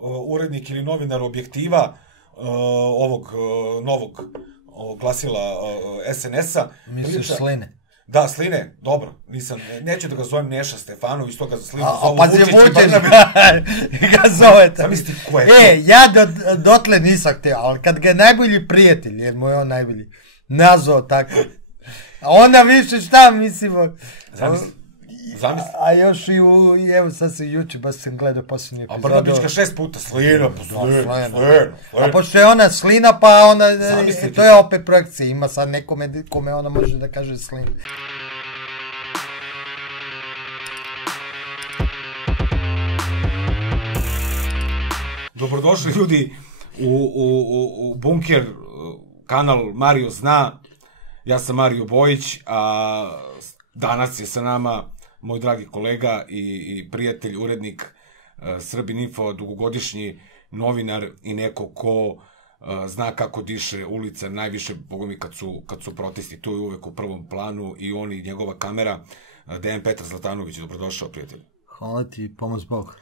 urednik ili novinar Objektiva, ovog novog glasila SNS-a. Misliš Sline? Da, Sline, dobro, neću da ga zovem Neša Stefanović, to ga Slinu zovu Pazi, Vučić ga zovete. Zamisli ko je to. Ja dotle nisam htio, ali kad ga je najbolji prijatelj, jer mu je on najbolji, nazvao tako. A onda više šta mislimo... Zamisli. A još i evo sad se juče, baš sam gledao posljednju epizodu. A Brnabićka 6 puta, Slina, pa Slina. A pošto je ona Slina, pa ona, to je opet projekcija, ima sad nekome kome ona može da kaže Slina. Dobrodošli ljudi u Bunker, kanal Mario zna, ja sam Mario Bojić, a danas je sa nama moj dragi kolega i prijatelj, urednik Srbin Info, dugogodišnji novinar i neko ko zna kako diše ulica, najviše, bogomi, kad su protesti, tu je uvek u prvom planu i on i njegova kamera, Dejan Petar Zlatanović, dobrodošao, prijatelj. Hvala ti, pomoz Bog.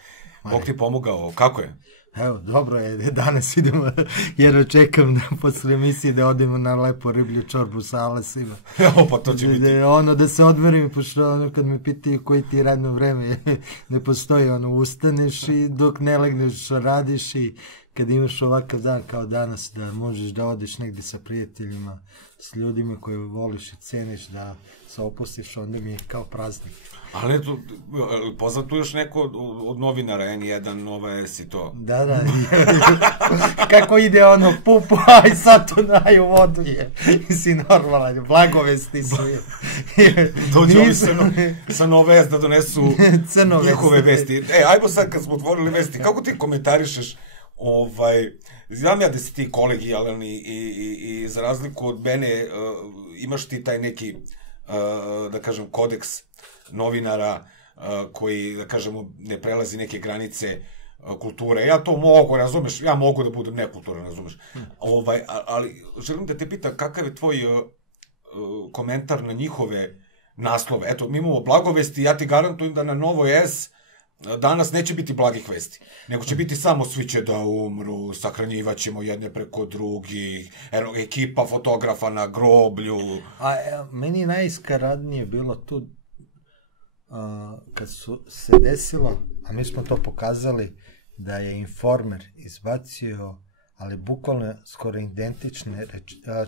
Bog ti pomogao, kako je? Evo, dobro je, danas idemo, jer očekam da posle emisije da odemo na lepo riblju čorbu sa Alesima. Evo, pa to će biti. Da se odmorim, pošto kad me pitaju koji ti radno vreme, ne postoji, ustaneš i dok ne legneš radiš i kad imaš ovakav dan kao danas, da možeš da odeš negdje sa prijateljima, s ljudima koje voliš i ceniš, da se opustiš, onda mi je kao praznik. Ali eto, pozna tu još neko od novinara, N1, Nova S i to. Da. Kako ide pupu, aj sad to naj u vodu je. Si normalan, blagovesti su je. Dođu ovi sa Nova S da donesu njihove vesti. Ajmo sad kad smo otvorili vesti, kako ti komentarišeš znam ja da si ti kolegijalan i za razliku od mene imaš ti taj neki, da kažem, kodeks novinara koji, da kažemo, ne prelazi neke granice kulture. Ja to mogu, razumeš, ja mogu da budem nekulturan, razumeš. Ali želim da te pitam kakav je tvoj komentar na njihove naslove. Eto, mi imamo blagovesti, ja ti garantujem da na Novoj S danas neće biti blagih vesti, nego će biti samo svi će da umru, sahranjivaćemo jedne preko drugih, ekipa fotografa na groblju. A meni najiskaradnije bilo tu kad su se desilo, a mi smo to pokazali, da je Informer izbacio, ali bukvalno skoro identične,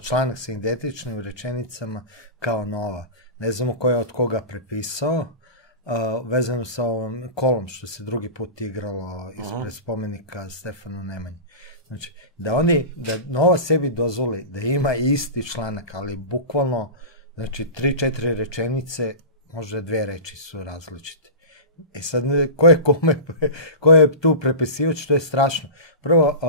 članak sa identičnim rečenicama kao Nova. Ne znamo ko je od koga prepisao, vezano sa ovom kolom što se drugi put igralo ispred spomenika Stefanu Nemanji. Znači, da Nova sebi dozvoli da ima isti članak, ali bukvalno, znači, 3-4 rečenice, možda 2 reči su različite. Sad, ko je tu prepisivač, to je strašno. Prvo,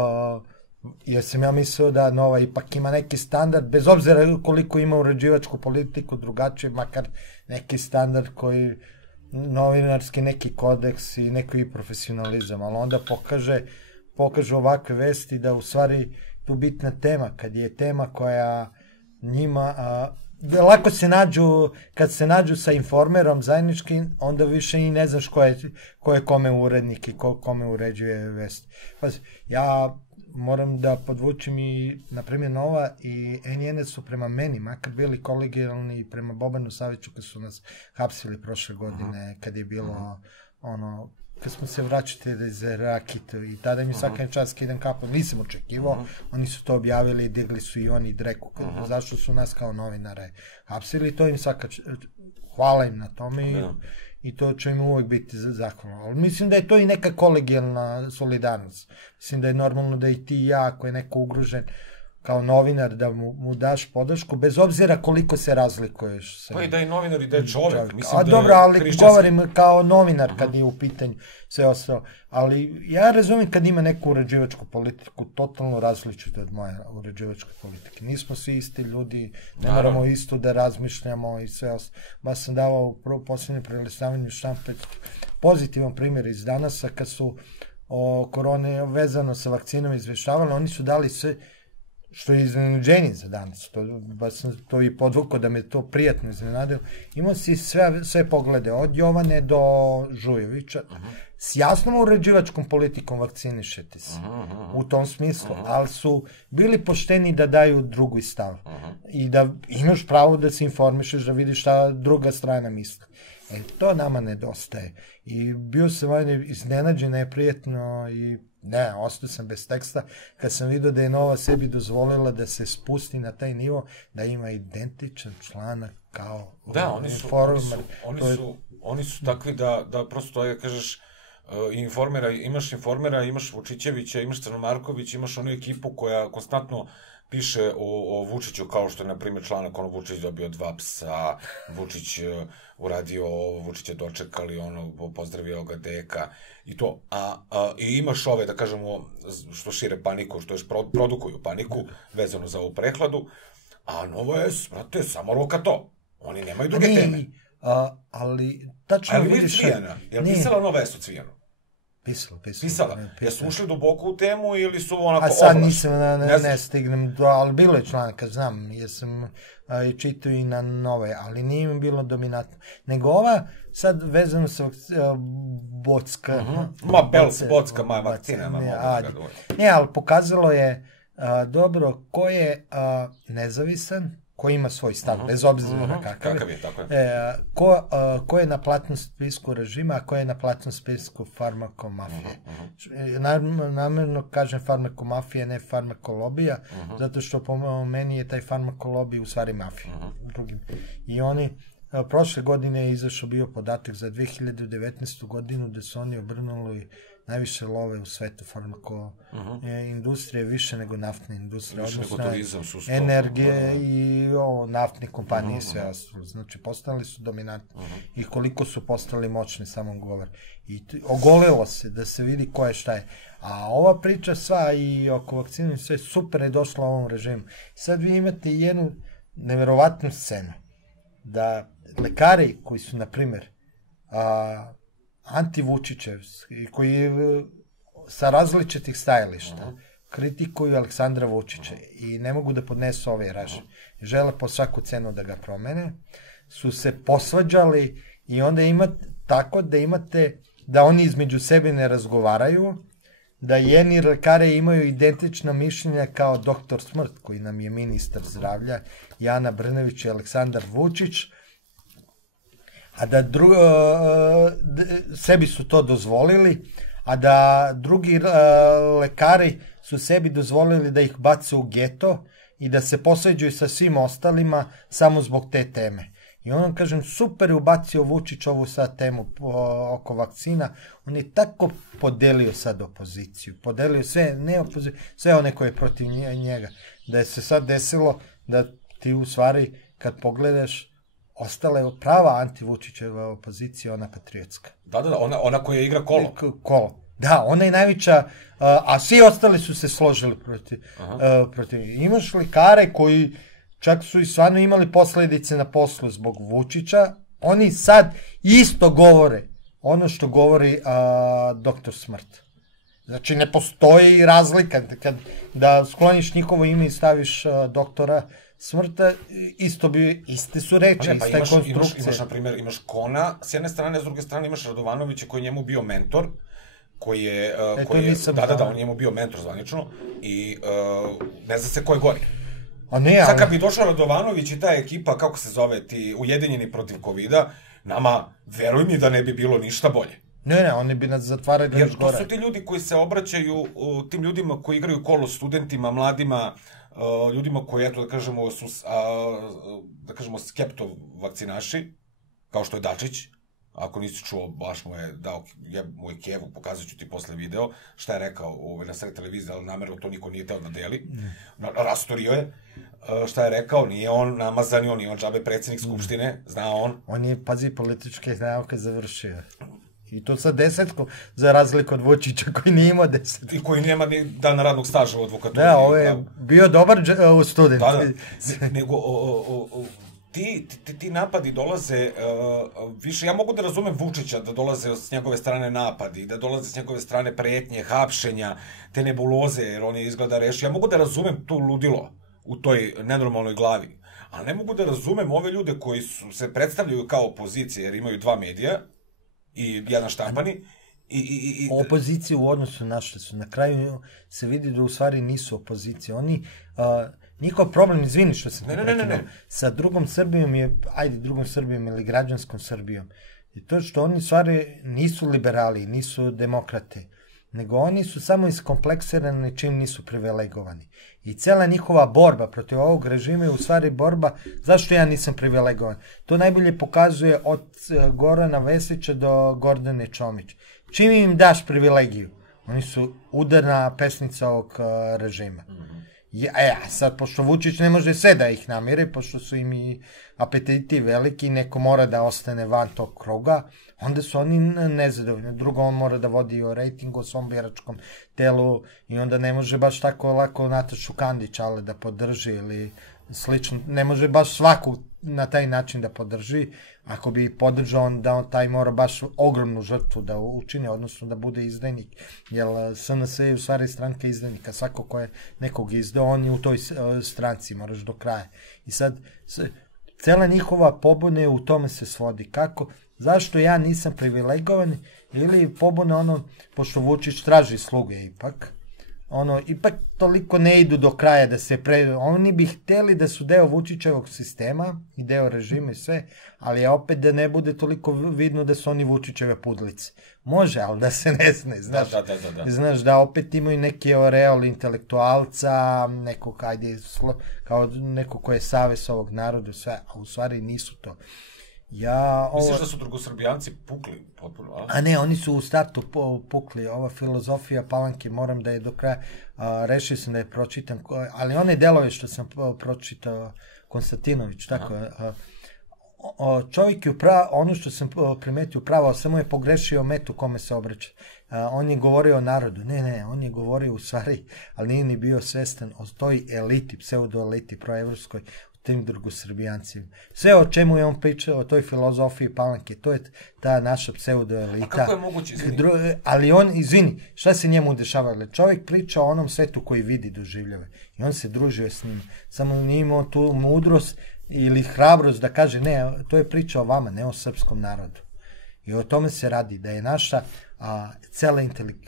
jer sam ja mislio da Nova ipak ima neki standard, bez obzira koliko ima uređivačku politiku, drugačije, makar neki standard koji novinarski neki kodeks i neki profesionalizam, ali onda pokaže ovakve vesti da u stvari tu bitna tema, kad je tema koja njima, lako se nađu, kad se nađu sa Informerom zajednički, onda više i ne znaš ko je kome urednik i kome uređuje vesti. Ja moram da podvučim i, na primjer, Nova i N1 su prema meni, makar bili kolegijalni prema Bobanu Saviću kad su nas hapsili prošle godine, kad je bilo kad smo se vraćali za Rakitu i tada mi svaka čast skidam kapu, nisam očekivao, oni su to objavili i digli su i oni Dreku, zašto su nas kao novinare hapsili, to im svaka hvala im na tome i to će im uvek biti zahvalno. Ali mislim da je to i neka kolegijalna solidarnost. Mislim da je normalno da i ti i ja, ako je neko ugrožen kao novinar, da mu daš podršku, bez obzira koliko se razlikuješ. Pa i da je novinar i da je čovjek. A dobro, ali govorim kao novinar kad je u pitanju sve ostalo. Ali ja razumijem kad ima neku uređivačku politiku totalno različitu od moje uređivačke politike. Nismo svi isti ljudi, ne moramo isto da razmišljamo i sve ostalo. Baš sam davao u posljednjem prelistavanju štampe pozitivan primjer iz danasa kad su o korone vezano sa vakcinom izveštavali, oni su dali sve što je iznenađenje za danas, baš sam to i podvukao da me to prijatno iznenadilo. Imao si sve poglede, od Jovane do Žujovića, s jasnom uređivačkom politikom vakcinišete se, u tom smislu, ali su bili pošteni da daju drugi stav i da imaš pravo da se informišeš, da vidiš šta druga strana misli. To nama nedostaje. I bio sam iznenađen, neprijetno i ostao sam bez teksta kad sam vidio da je Nova sebi dozvolila da se spusti na taj nivo, da ima identičan članak kao Informer. Oni su takvi da prosto, kažeš, imaš Informera, imaš Vučićevića, imaš Crnomarković, imaš onu ekipu koja konstantno piše o Vučiću, kao što je, na primjer, članak, Vučić dobio 2 psa, Vučić uradio ovo, Vučić je dočekali, pozdravio ga deka i to. I imaš ove, da kažemo, što šire paniku, što još produkuju paniku, vezano za ovu prehladu, a Novo S, brate, samo roka to. Oni nemaju druge teme. Ali, tačno vidiš... Ali Cvijana, je li pisala Nova S u Cvijanu? Pisala. Jesu ušli duboko u temu ili su onako ovlaš? A sad nisam, ne stignem, ali bilo je članaka, znam, jesam čitao i na Nove, ali nije mi bilo dominantno. Nego ova, sad vezano sa Bocka... Bocka, moja vakcina. Ne, ali pokazalo je dobro ko je nezavisan, ko ima svoj stav, bez obzira kakav je, tako je. Ko je na platnom spisku režima, a ko je na platnom spisku farmakomafije. Namjerno kažem farmakomafije, ne farmakolobija, zato što po meni je taj farmakolobij u stvari mafija. I oni, prošle godine je izašao bio podatak za 2019. godinu da su oni obrnuli najviše love u svetu farmakoindustrije, više nego naftne industrije, odnosno energije i naftne kompanije i sve ostalo. Znači, postali su dominantni i koliko su postali moćni samo govor. I ogolilo se da se vidi ko je šta je. A ova priča sva i oko vakcine sve super je došla u ovom režimu. Sad vi imate jednu neverovatnu scenu da lekari koji su, na primjer, anti-Vučićevski, koji sa različitih stajališta kritikuju Aleksandra Vučića i ne mogu da podnesu ove raže. Žele po svaku cenu da ga promene, su se posvađali i onda imate tako da imate da oni između sebe ne razgovaraju, da jedni lekari imaju identična mišljenja kao doktor Smrt, koji nam je ministar zdravlja, Ana Brnabić i Aleksandar Vučić, a da sebi su to dozvolili, a da drugi lekari su sebi dozvolili da ih bace u geto i da se posveđuju sa svim ostalima samo zbog te teme. I ono, kažem, super je ubacio Vučić ovu sad temu oko vakcina, on je tako podelio sad opoziciju, podelio sve one koje je protiv njega, da je se sad desilo da ti u stvari, kad pogledaš, ostala je prava anti-Vučićeva opozicija, ona patriotska. Da, ona koja igra kolo. Kolo. Da, ona je najveća, a svi ostali su se složili protiv. Imaš lekare koji čak su i stvarno imali posledice na poslu zbog Vučića, oni sad isto govore ono što govori doktor Smrt. Znači, ne postoji razlika. Da skloniš njihovo ime i staviš doktora Smrta, iste su reči, iste konstrukcije. Imaš, na primjer, imaš Kona, s jedne strane, s druge strane imaš Radovanovića koji je njemu bio mentor, koji je, on je njemu bio mentor zvanično i ne zna se ko je gori. Sad kad bi došao Radovanović i ta ekipa, kako se zove, ti Ujedinjeni protiv COVID-a, nama, veruj mi da ne bi bilo ništa bolje. Ne, oni bi nas zatvarali još gore. Jer to su ti ljudi koji se obraćaju tim ljudima koji igraju kolo studentima, mladima, ljudima koji, eto, da kažemo, su, skepto vakcinaši, kao što je Dačić. Ako nisi čuo, baš mu je dao moj kevu, pokazat ću ti posle video, šta je rekao na sred televiziji, ali namerno to niko nije teo da deli. Rastorio je. Šta je rekao, nije on namazani, on nije on džabe predsjednik Skupštine, zna on. On je, pazi, političke nauke završio. I to sa 10, za razliku od Vučića koji nije imao 10. I koji nema ni dana radnog staža u advokaturi. Da, ovo je bio dobar student. Da, nego ti napadi dolaze više, ja mogu da razumem Vučića da dolaze s njegove strane napadi, da dolaze s njegove strane pretnje, hapšenja, te nebuloze, jer on je izgleda rešio. Ja mogu da razumem tu ludilo u toj nenormalnoj glavi, ali ne mogu da razumem ove ljude koji se predstavljaju kao opozicije, jer imaju 2 medija i jedan štampani, Opozicije u odnosu na što su. Na kraju se vidi da u stvari nisu opozicije. Oni, njihov problem, izvini što sam ti prekinuo, sa drugom Srbijom je, drugom Srbijom ili građanskom Srbijom, je to što oni u stvari nisu liberali, nisu demokrate, nego oni su samo iskompleksirani čim nisu privilegovani. I cela njihova borba protiv ovog režima je u stvari borba zašto ja nisam privilegovan. To najbolje pokazuje od Gorana Vesića do Gordane Čomić. Čim im daš privilegiju, oni su udarna pesnica ovog režima. Sad, pošto Vučić ne može sve da ih namire, pošto su im i apetiti veliki, neko mora da ostane van tog kruga, onda su oni nezadovoljni. Drugo, on mora da vodi o rejtingu, o svom biračkom telu i onda ne može baš tako lako Natašu Kandić, ali da podrži ili slično. Ne može baš svaku na taj način da podrži. Ako bi podržao, onda taj mora baš ogromnu žrtvu da učini, odnosno da bude izdajnik. Jer SNS je u stvari stranka izdajnika. Svako ko je nekog izdao, on je u toj stranci, moraš do kraja. I sad, cela njihova pobuna je u tome se svodi. Kako? Zašto ja nisam privilegovan? Ili pobuna pošto Vučić traži sluge ipak, ipak toliko ne idu do kraja da se oni bi hteli da su deo Vučićevog sistema i deo režima i sve, ali opet da ne bude toliko vidno da su oni Vučićeve pudlice. Može, ali da se ne zna, znaš. Znaš, da opet imaju neki oreol intelektualca, nekog, kao neko ko je savez ovog naroda, sve, a u stvari nisu to. Misliš da su drugosrbijanci pukli potpuno, a? A ne, oni su u startu pukli. Ova filozofija Palanke, moram da je do kraja, rešio sam da je pročitam, ali one delove što sam pročitao, Konstantinović, tako je, čovjek je ono što sam primetio pravo, samo je pogrešio metu kome se obraća. On je govorio o narodu, ne, on je govorio u stvari, ali nije ni bio svestan o toj eliti, pseudo-eliti proevropskoj, tim drugosrbijancima. Sve o čemu je on pričao, o toj filozofiji Palanke, to je ta naša pseudo-elita. A kako je moguće, izvini? Ali on, izvini, šta se njemu dešava? Čovjek priča o onom svetu koji vidi, doživljava. I on se družio s njim. Samo nije imao tu mudrost ili hrabrost da kaže, ne, to je priča o vama, ne o srpskom narodu. I o tome se radi, da je naša cela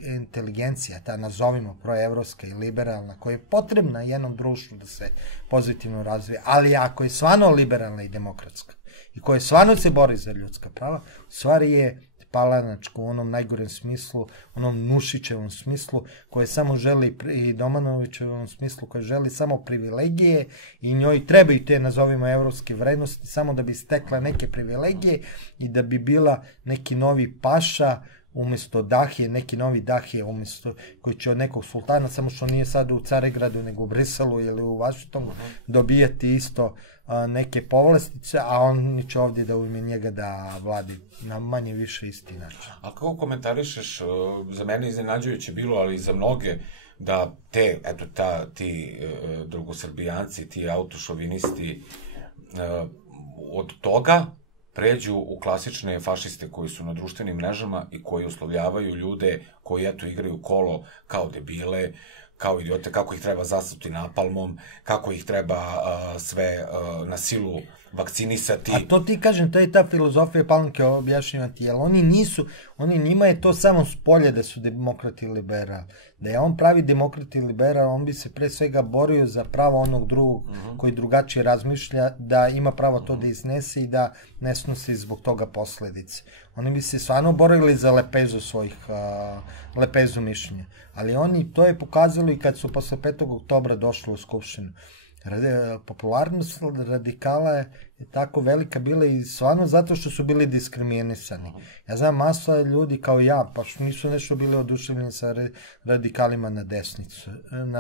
inteligencija, ta nazovimo proevropska i liberalna, koja je potrebna jednom društvu da se pozitivno razvije, ali ako je stvarno liberalna i demokratska i koja stvarno se bori za ljudska prava, u stvari je palanačko u onom najgorem smislu, onom Nušićevom smislu, koje samo želi, i Domanovićevom smislu, koje želi samo privilegije i njoj trebaju te, nazovimo, evropske vrednosti, samo da bi stekla neke privilegije i da bi bila neki novi paša umesto Dahije, neki novi Dahije umesto koji će od nekog sultana, samo što nije sad u Carigradu nego u Briselu ili u Vašingtonu, dobijati isto neke povlastice, a on će ovdje da ujme njega da vladi na manje više isti način. A kako komentarišeš, za mene iznenađujuće bilo, ali i za mnoge, da ti drugosrbijanci, ti autošovinisti od toga pređu u klasične fašiste koji su na društvenim mrežama i koji uslovljavaju ljude koji igraju kolo kao debile, kao idiote, kako ih treba zasuti napalmom, kako ih treba sve na silu vakcinisati. A to ti kažem, to je ta filozofija Palanke objašnjavati, jer njima je to samo s polja da su demokrati i liberali. Da je on pravi demokrat i liberal, on bi se pre svega borio za pravo onog drugog koji drugačije razmišlja, da ima pravo to da iznese i da ne snosi zbog toga posledice. Oni bi se stvarno borili za lepezu mišljenja. Ali oni to je pokazalo i kad su posle 5. oktobra došli u Skupštinu. Popularnost radikala je tako velika bila i stvarno zato što su bili diskriminisani. Ja znam masa ljudi kao ja, pa što nisu nešto bili oduševljeni sa radikalima na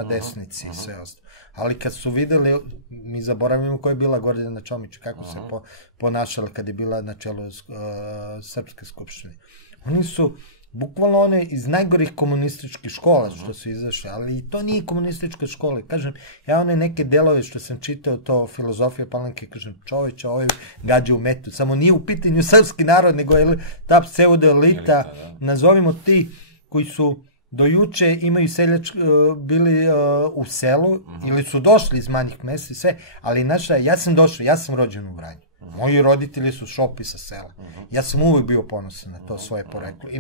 desnici i sve ostalo. Ali kad su videli, mi zaboravimo koja je bila Gordana Čomić, kako se ponašala kad je bila na čelu Srpske skupštine. Oni su bukvalno one iz najgorih komunističkih škola što su izašli, ali to nije komunistička škola. Kažem, ja one neke delove što sam čitao, to filozofija Palanke, kažem, čoveče, ovaj gađa u metu. Samo nije u pitanju srpski narod, nego je ta pseudo-elita, nazovimo ti koji su do juče imaju bili u selu ili su došli iz manjih mesta i sve, ali ja sam došao, ja sam rođen u Vranju. Moji roditelji su šopi sa sela. Ja sam uvijek bio ponosan na to svoje poreklo. I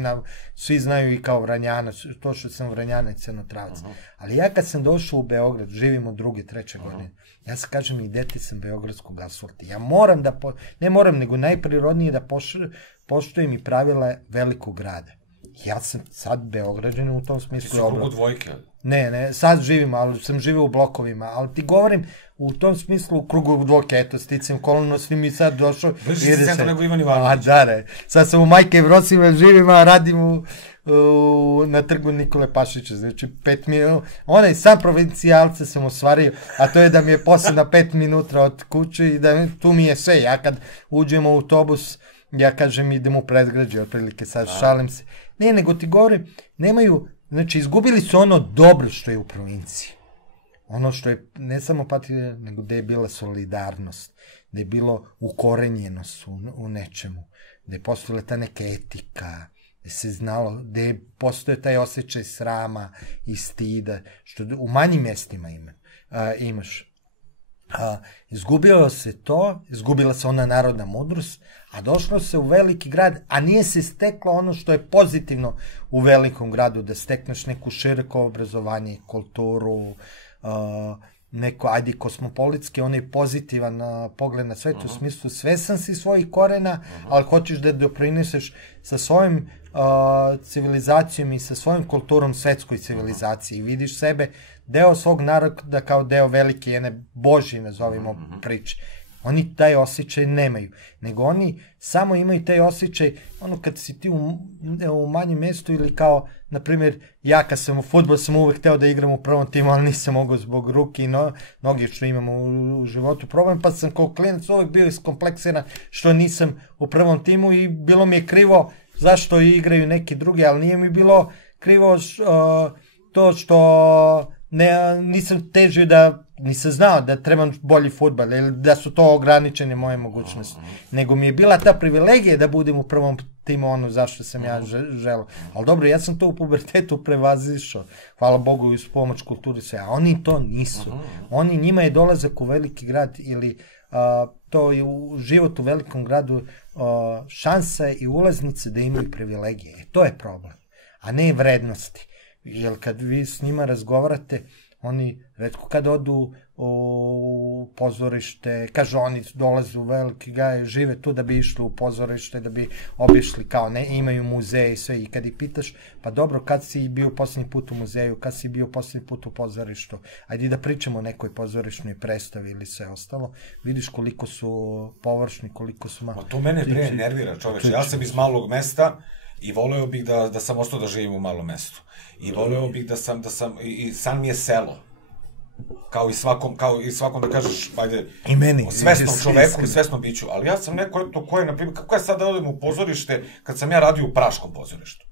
svi znaju i kao Vranjanac, to što sam Vranjanac i Crnotravac. Ali ja kad sam došao u Beograd, živim od 2. 3. godine, ja se kažem i dete sam beogradskog asfalta. Ja moram da, ne moram, nego najprirodnije da poštujem i pravila velikog grada. Ja sam sad Beograđanin u tom smislu. Ti su krugu dvojke? Ne, sad živim, ali sam živio u blokovima, ali ti govorim u tom smislu u krugu dvojke, eto, sticam kolonnosti mi sad došao. Bliži si centru nego Ivan Ivanović. Sad sam u Majke Vrosima, živim, a radim na trgu Nikole Pašića, znači 5 minuta, onaj sam provincijalce sam ostvario, a to je da mi je posle na 5 minuta od kuće i da tu mi je sve, ja kad uđem u autobus, ja kažem idem u predgrađe, otprilike sad šalim se. Ne, nego ti govorim, nemaju, znači izgubili su ono dobro što je u provinciji. Ono što je ne samo patria, nego da je bila solidarnost, da je bilo ukorenjenost u nečemu, da je postojala ta neka etika, da se znalo, da je postoje taj osjećaj srama i stida, što u manjim mjestima imaš. Izgubilo se to, izgubila se ona narodna mudrost, a došlo se u veliki grad, a nije se steklo ono što je pozitivno u velikom gradu, da stekneš neku široko obrazovanje, kulturu, neko, ajde, kosmopolitski, onaj pozitivan pogled na svet, u smislu svesan si svojih korena, ali hoćeš da doprineseš sa svojim civilizacijom i sa svojim kulturom svetskoj civilizaciji. Vidiš sebe deo svog naroda kao deo velike jedne Božje, nazovimo, priče. Oni taj osjećaj nemaju, nego oni samo imaju taj osjećaj, ono kad si ti u manjem mjestu ili kao, na primjer, ja kad sam u fudbal sam uvek hteo da igram u prvom timu, ali nisam mogao zbog ruke i noge što imam u životu problem, pa sam kao klinac uvek bio iskompleksiran što nisam u prvom timu i bilo mi je krivo zašto igraju neki drugi, ali nije mi bilo krivo to što nisam težio da, nisam znao da trebam bolji fudbal ili da su to ograničene moje mogućnosti, nego mi je bila ta privilegija da budem u prvom timu ono zašto sam ja želeo. Ali dobro, ja sam to u pubertetu prevazišao, hvala Bogu i uz pomoć kulturi sve, a oni to nisu. Njima je dolazak u veliki grad ili to je u život u velikom gradu šansa i ulaznice da imaju privilegije. To je problem, a ne vrednosti. Jer kad vi s njima razgovarate, oni retko kad odu u pozorište, kažu oni dolaze u veliki grad, žive tu da bi išli u pozorište, da bi obišli kao ne, imaju muzeje i sve, i kad ih pitaš, pa dobro, kad si bio posljednji put u muzeju, kad si bio posljednji put u pozorištu, ajde da pričamo o nekoj pozorišnoj predstavi ili sve ostalo, vidiš koliko su površni, koliko su malo. To mene pre nervira, čoveče, ja sam iz malog mesta i voleo bih da sam ostao da živim u malom mestu. I voleo bih da sam, i san mi je selo. Kao i svakom da kažeš, ajde, o svesnom čoveku i svesnom biću. Ali ja sam neko to koje, na primjer, kako ja sad da odem u pozorište kad sam ja radio u Praškom pozorištu?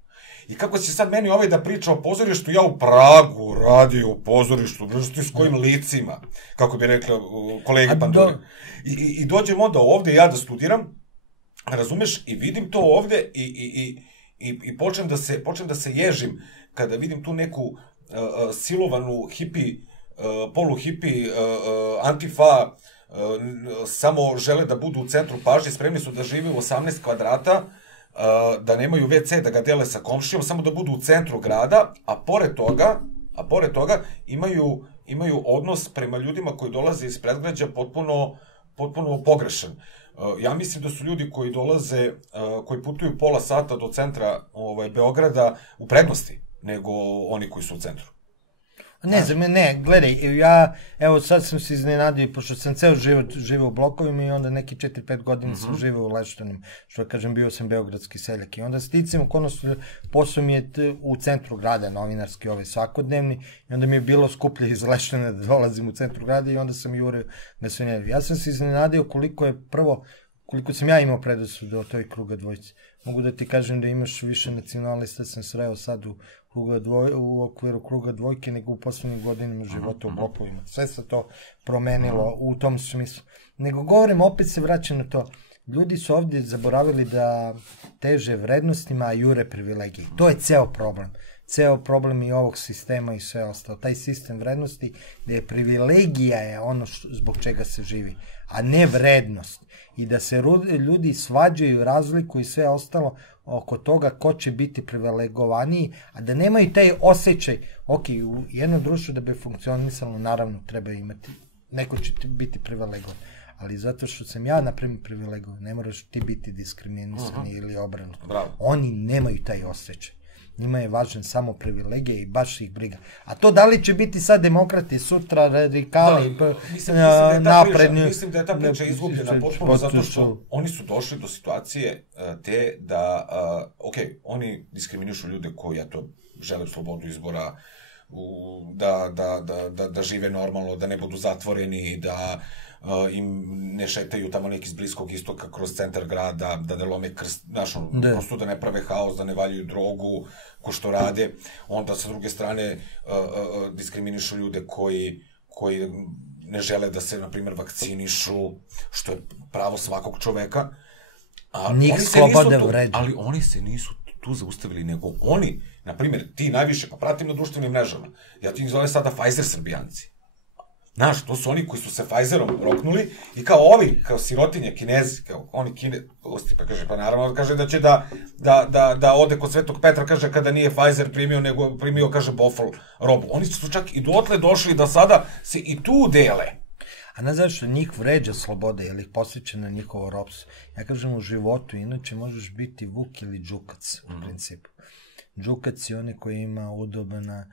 I kako će sad meni ovaj da priča o pozorištu, ja u Pragu radio u pozorištu, znači s kojim licima, kako bi rekla kolege Panduri. I dođem onda ovde, ja da studiram, razumeš, i vidim to ovde i počnem da se ježim kada vidim tu neku silovanu hipi, poluhipi, antifa, samo žele da budu u centru pažnje, spremni su da žive u 18 kvadrata, da nemaju WC, da ga dele sa komšijom, samo da budu u centru grada, a pored toga imaju odnos prema ljudima koji dolaze iz predgrađa potpuno pogrešan. Ja mislim da su ljudi koji dolaze, koji putuju pola sata do centra Beograda u prednosti nego oni koji su u centru. Ne, gledaj, ja, evo sad sam se iznenadio, pošto sam ceo život živeo u blokovima i onda neki 4-5 godina sam živeo u Leštanim, što kažem, bio sam beogradski seljak i onda sticam okolnosti, posao mi je u centru grada, novinarski svakodnevni, i onda mi je bilo skuplje iz Leštana da dolazim u centru grada i onda sam jurio da sve ne. Ja sam se iznenadio koliko sam ja imao predrasuda do toj kruga dvojice. Mogu da ti kažem da imaš više nacionalista, sam sreo sad u okviru kruga dvojke nego u poslednjih godinama života u blokovima. Sve se to promenilo u tom smislu. Nego govorim, opet se vraćam na to. ljudi su ovdje zaboravili da teže vrednostima, a jure privilegiji. To je ceo problem. Ceo problem i ovog sistema i sve ostalo. Taj sistem vrednosti gdje je privilegija je ono zbog čega se živi, a ne vrednost. I da se ljudi svađaju, razlikuju i sve ostalo oko toga ko će biti privilegovaniji, a da nemaju taj osjećaj. Ok, u jednom društvu da bi funkcionisalo, naravno treba imati, neko će biti privilegovan. Ali zato što sam ja, na primjer, privilegovan, ne moraš ti biti diskriminisani ili obrnuto. Oni nemaju taj osjećaj. Njima je važan samo privilegije i baš ih briga. A to da li će biti sad demokrati, sutra radikali, napredni... Mislim da je ta priča izgubljena potpuno zato što oni su došli do situacije te da, oni diskriminišu ljude koji, žele slobodu izbora, da žive normalno, da ne budu zatvoreni, da im ne šetaju tamo neki iz Bliskog istoka kroz centar grada, da ne lome krst, prosto da ne prave haos, da ne valjaju drogu, ko što rade. Onda sa druge strane diskriminišu ljude koji ne žele da se, na primjer, vakcinišu, što je pravo svakog čoveka. Njih slobode vređa. Ali oni se nisu tu zaustavili, nego oni, na primjer, ti najviše, pa pratim na društvenim mrežama, ja ti ih zove sada Pfizer Srbijanci. Znaš, to su oni koji su se Pfizerom roknuli i kao ovi, kao sirotinje, Kinezi, kao oni pa kaže, pa naravno kaže da će da ode kod Svetog Petra, kaže, kada nije Pfizer primio, nego primio, kaže, Bofl robu. Oni su čak i dotle došli da sada se i tu dele. A ne znaš što njih vređa sloboda, jer ih posjeća na njihovo ropstvo. Ja kažem u životu, inače možeš biti vuk ili džukac, u principu. Džukac je onaj koji ima udobna,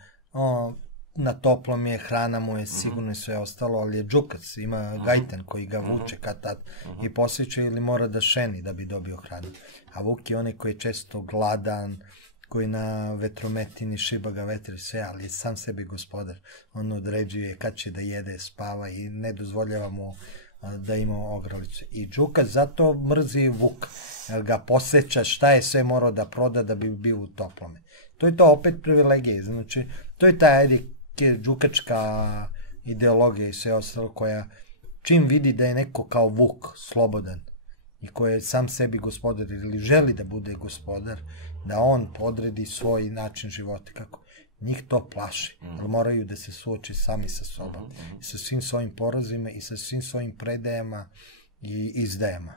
na toplom je, hrana mu je sigurno i sve ostalo, ali je džukac, ima gajten koji ga vuče kad tad i posjeća ili mora da šeni da bi dobio hranu. A vuk je onaj koji je često gladan, koji na vetrometini šiba ga vetri sve, ali je sam sebi gospodar. On određuje kad će da jede, spava i ne dozvoljava mu da ima ogralicu. I džukac zato mrzi vuk, jer ga posjeća šta je sve morao da proda da bi bio u toplome. To je to opet privilegije, znači to je ta džukačka ideologija i sve ostalo koja čim vidi da je neko kao vuk slobodan i koji je sam sebi gospodar ili želi da bude gospodar, da on podredi svoj način života, kako njih to plaši, jer moraju da se suoči sami sa sobom, sa svim svojim porazima i sa svim svojim predajama i izdajama.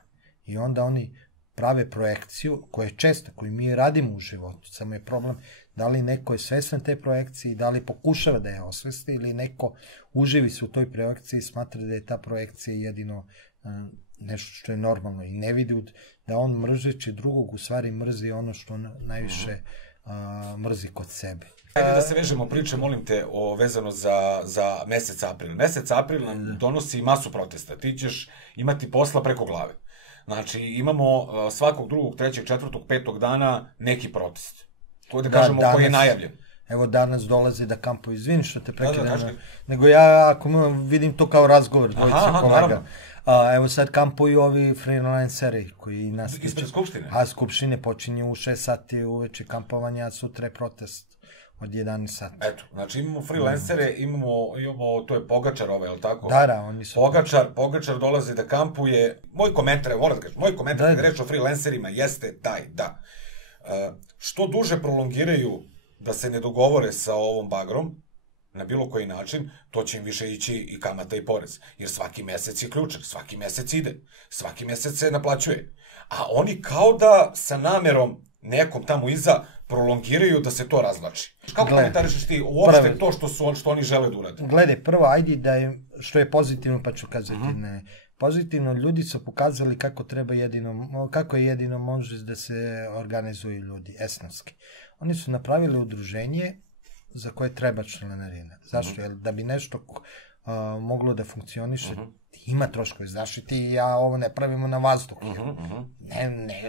I onda oni prave projekciju koja je česta, koju mi radimo u životu, samo je problem da li neko je svestan te projekcije, da li pokušava da je osvesti ili neko uživi se u toj projekciji i smatra da je ta projekcija jedino nešto što je normalno i ne vidi da on mržeći drugog u stvari mrzi ono što najviše mrzi kod sebe. Ajde da se vežemo priče, molim te, vezano za mesec april. Mesec april nam donosi masu protesta. Ti ćeš imati posla preko glave. Znači, imamo svakog drugog, trećeg, četvrtog, petog dana neki protest. To da kažemo koji je najavljen. Evo danas dolazi da kampuju, izvini što te prekidam, nego ja ako vidim to kao razgovor dvojica kolega. Evo sad kampuju ovi freelanceri koji nas... Ispred Skupštine? A Skupštine počinje u 6 sati uveče kampovanja, a sutra je protest od 11 sati. Eto, znači imamo freelancere, imamo, to je Pogačar je li tako? Da, oni su... Pogačar dolazi da kampuje, moj komentar kada reč o freelancerima jeste taj, da. Što duže prolongiraju da se ne dogovore sa ovom bagrom, na bilo koji način, to će im više ići i kamata i porez. Jer svaki mesec je ključan, svaki mesec ide, svaki mesec se naplaćuje. A oni kao da sa namerom nekom tamo iza prolongiraju da se to razvlači. Kako komentarišeš ti uopšte to što oni žele da urade? Gledaj, prvo, ajde da je, što je pozitivno, pa ću kazati ne. Pozitivno, ljudi su pokazali kako jedino može da se organizuju ljudi, esnovski. Oni su napravili udruženje za koje treba članarina. Zašto? Jer da bi nešto moglo da funkcioniše, ima troškovi. Znaš i ti i ja ovo ne pravimo na vazduhu. Ne,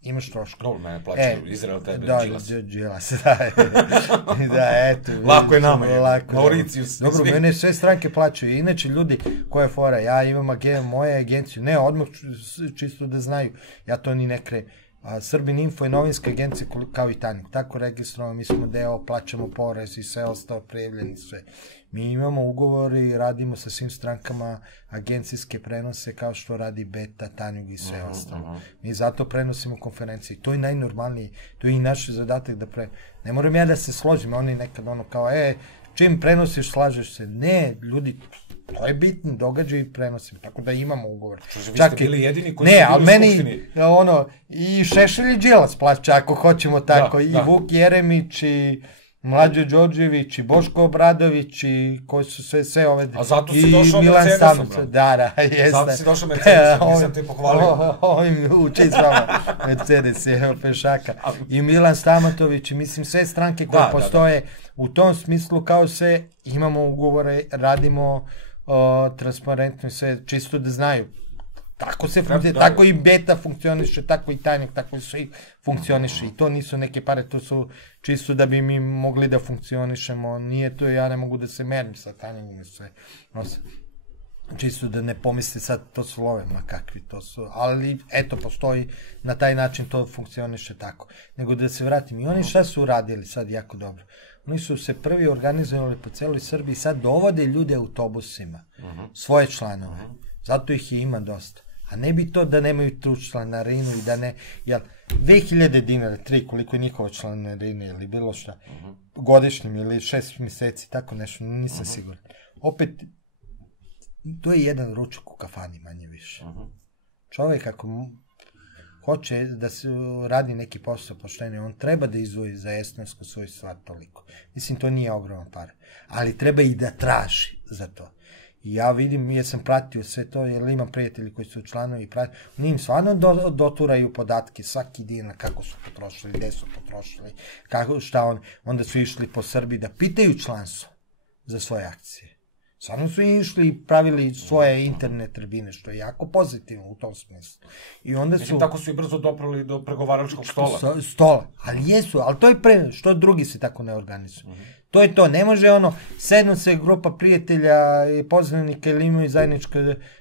imaš troškovi. Dobro, mene plaćaju Izrael, tebe Đilas. Đilas, da, eto. Lako je nama, Mauricius. Dobro, mene sve stranke plaćaju. Inače, ljudi koje fora, ja imam moju agenciju, ne, odmah čisto da znaju, ja to ni ne krejem. Srbin Info je novinska agencija kao i Tanjug, tako registrovano, mi smo deo, plaćamo porez i sve ostao, prijavljeni sve. Mi imamo ugovori, radimo sa svim strankama agencijske prenose kao što radi Beta, Tanjug i sve ostalo. Mi zato prenosimo konferencije. To je najnormalniji, to je i naš zadatak da ne moram ja da se složim, oni nekad ono kao, čim prenosiš, slažeš se. Ne, ljudi, to je bitni događaj i prenosim, tako da imamo ugovor. Vi ste bili jedini koji su bili u Skupštini. Ne, ali meni, i Šešelj i Đilas plaća, ako hoćemo tako, i Vuk Jeremić, i Mlađe Đorđević, i Boško Obradović, i koji su sve ove... A zato si došao Mercedesom, bro. Da, jeste. Zato si došao Mercedesom, nisam te pohvalio. Ovim uči s vama, Mercedes je pešaka. I Milan Stamatović, mislim, sve stranke koje postoje, u tom smislu kao se imamo ugovore, radimo transparentno i sve, čisto da znaju. Tako se funkcioniše, tako i Beta funkcioniše, tako i Tanjug, tako i svi funkcioniše. I to nisu neke pare, to su čisto da bi mi mogli da funkcionišemo. Nije to, ja ne mogu da se merim sa Tanjugom i sve. Čisto da ne pomisli sad, to su love, ma kakvi to su. Ali, eto, postoji, na taj način to funkcioniše tako. Nego da se vratim. I oni šta su uradili sad jako dobro? Oni su se prvi organizovali po celoj Srbiji, sad dovode ljude autobusima, svoje članove. Zato ih i ima dosta. A ne bi to da nemaju tu članarinu i da ne... Jel, 2000 dinara, 3, koliko je njihova članarina ili bilo šta, godišnjim ili 6 meseci, tako nešto, nisam siguran. Opet, to je jedan ručak u kafani, manje više. Čovjek ako hoće da se radi neki posao pošteno, on treba da izvoji za esnavsku svoju stvar toliko. Mislim, to nije ogroman par. Ali treba i da traži za to. I ja vidim, ja sam pratio sve to, jer imam prijatelji koji su članovi, oni im stvarno doturaju podatke svaki dinar, kako su potrošili, gde su potrošili, šta onda su išli po Srbiji da pitaju članstvo za svoje akcije. Stvarno su išli i pravili svoje internet tribine, što je jako pozitivno u tom smislu. I onda su... Tako su i brzo doprali do pregovaračkog stola. Stola, ali jesu, ali to je što drugi se tako ne organizuju. To je to, ne može sednu se grupa prijatelja i poznanika ili imaju zajedničko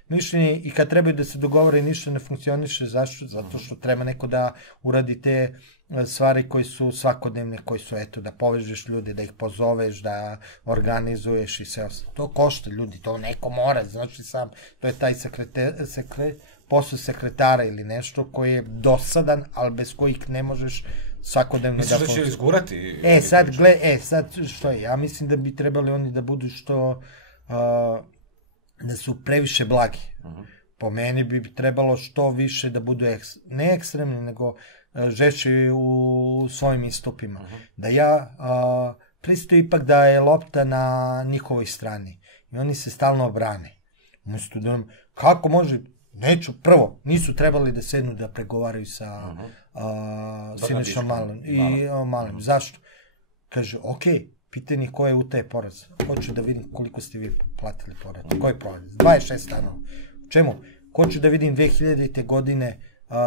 mišljenje i kad trebaju da se dogovore ništa ne funkcioniše, zašto? Zato što treba neko da uradi te stvari koji su svakodnevne, koji su, eto, da povežeš ljude, da ih pozoveš, da organizuješ i sve. To košta ljudi, to neko mora, znači sam, to je taj posao sekretara ili nešto koji je dosadan, ali bez kojih ne možeš svakodnevno da... Misliš da će izgurati? Sad što je, ja mislim da bi trebali oni da budu što, da su previše blagi. Po meni bi trebalo što više da budu, ne ekstremni, nego žešći u svojim istupima. Da ja pristoji ipak da je lopta na njihovoj strani. I oni se stalno brane. Umesto da nam, kako može... Neću, prvo, nisu trebali da sednu da pregovaraju sa Sinišom Malim. Zašto? Kaže, okej, pitanje ko je utaje porez. Hoću da vidim koliko ste vi platili porez. Koji porez? 26 stanova. Čemu? Hoću da vidim 2000. godine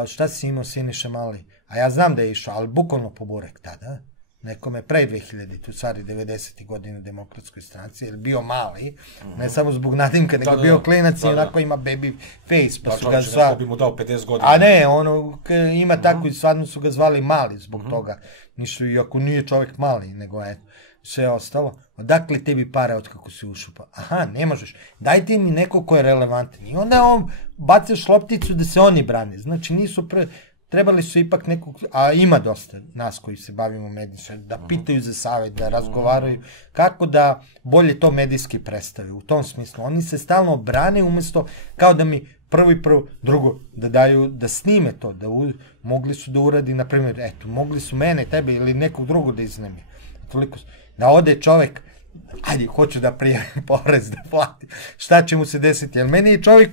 šta si imao Siniša Mali. A ja znam da je išao, ali bukvalno po burek tada. Nekome pre 2000, tu stvari 90. godine u Demokratskoj stranci, jer bio mali, ne samo zbog nadimka, nego bio klinac i onako ima baby face. Da, čovječe, neko bi mu dao 50 godina. A ne, ima tako i stvarno su ga zvali mali zbog toga. Ništa, iako nije čovjek mali, nego eto, sve ostalo. Odakle tebi pare od kako si ušao? Aha, ne možeš. Dajte mi neko ko je relevantan. I onda on bacaš lopticu da se oni brane. Znači nisu trebali su ipak nekog, a ima dosta nas koji se bavimo medijom, da pitaju za savjet, da razgovaraju, kako da bolje to medijski predstave. U tom smislu, oni se stalno brane umjesto kao da mi prvo, drugo, da daju, da snime to, da mogli su da uradi, na primjer, eto, mogli su mene, tebe ili nekog drugog da iznemi. Toliko, da ode čovek, ajde, hoću da prijavim porez, da plati, šta će mu se desiti, jer meni je čovjek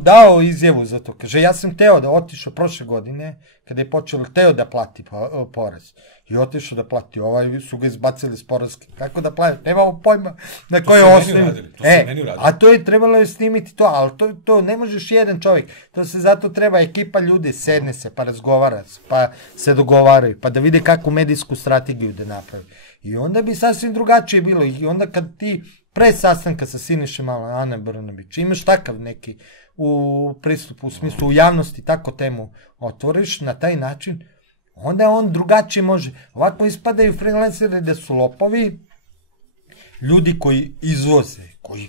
dao izjavu za to. Kaže, ja sam teo da otišao prošle godine, kada je počelo teo da plati porez. I otišao da plati. Su ga izbacili s porezke. Kako da plati? Nemamo pojma na koje osnovi. To se meni uradili. A to je trebalo je snimiti to, ali to ne možeš jedan čovjek. To se zato treba ekipa ljudi, sedne se, pa razgovara se, pa se dogovaraju, pa da vide kakvu medijsku strategiju da napravi. I onda bi sasvim drugačije bilo. I onda kad ti pre sastanka sa Sinišem Ane Brnabić imaš takav neki u pristupu, u smislu u javnosti, tako temu otvoriš na taj način, onda on drugačije može. Ovako ispadaju freelanceri da su lopovi, ljudi koji izvoze, koji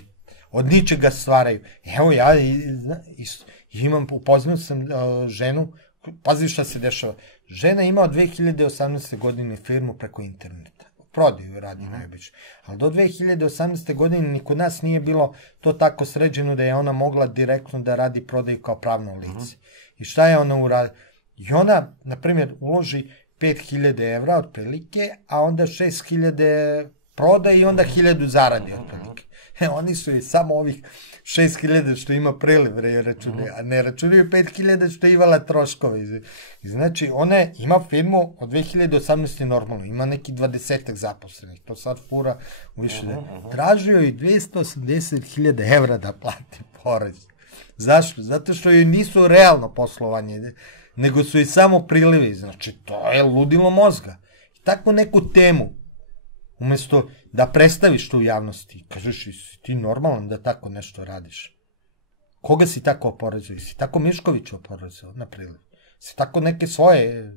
od ničega stvaraju. Evo ja imam, upoznao sam ženu, pazi šta se dešava. Žena ima od 2018. godine firmu preko interneta. Prodaju radi najobično. Ali do 2018. godine ni kod nas nije bilo to tako sređeno da je ona mogla direktno da radi prodaju kao pravno lice. I šta je ona uradila? I ona, na primjer, uloži 5.000 evra otprilike, a onda 6.000 proda i onda 1.000 zaradi otprilike. Oni su i samo ovih 6.000 što ima priliv računaju, a ne računaju 5.000 što je imala troškove. Znači, ona ima firmu od 2018. normalno, ima neki 20 zaposlenih, to sad fura u više da tražio i 280.000 evra da plati porez. Zašto? Zato što joj nisu realno poslovanje, nego su i samo prilivi. Znači, to je ludilo mozga. I takvu neku temu, umesto da predstaviš to u javnosti, kažeš, si ti normalan da tako nešto radiš? Koga si tako oporezio? Si tako Miškovića oporezio, na priliv? Si tako neke svoje...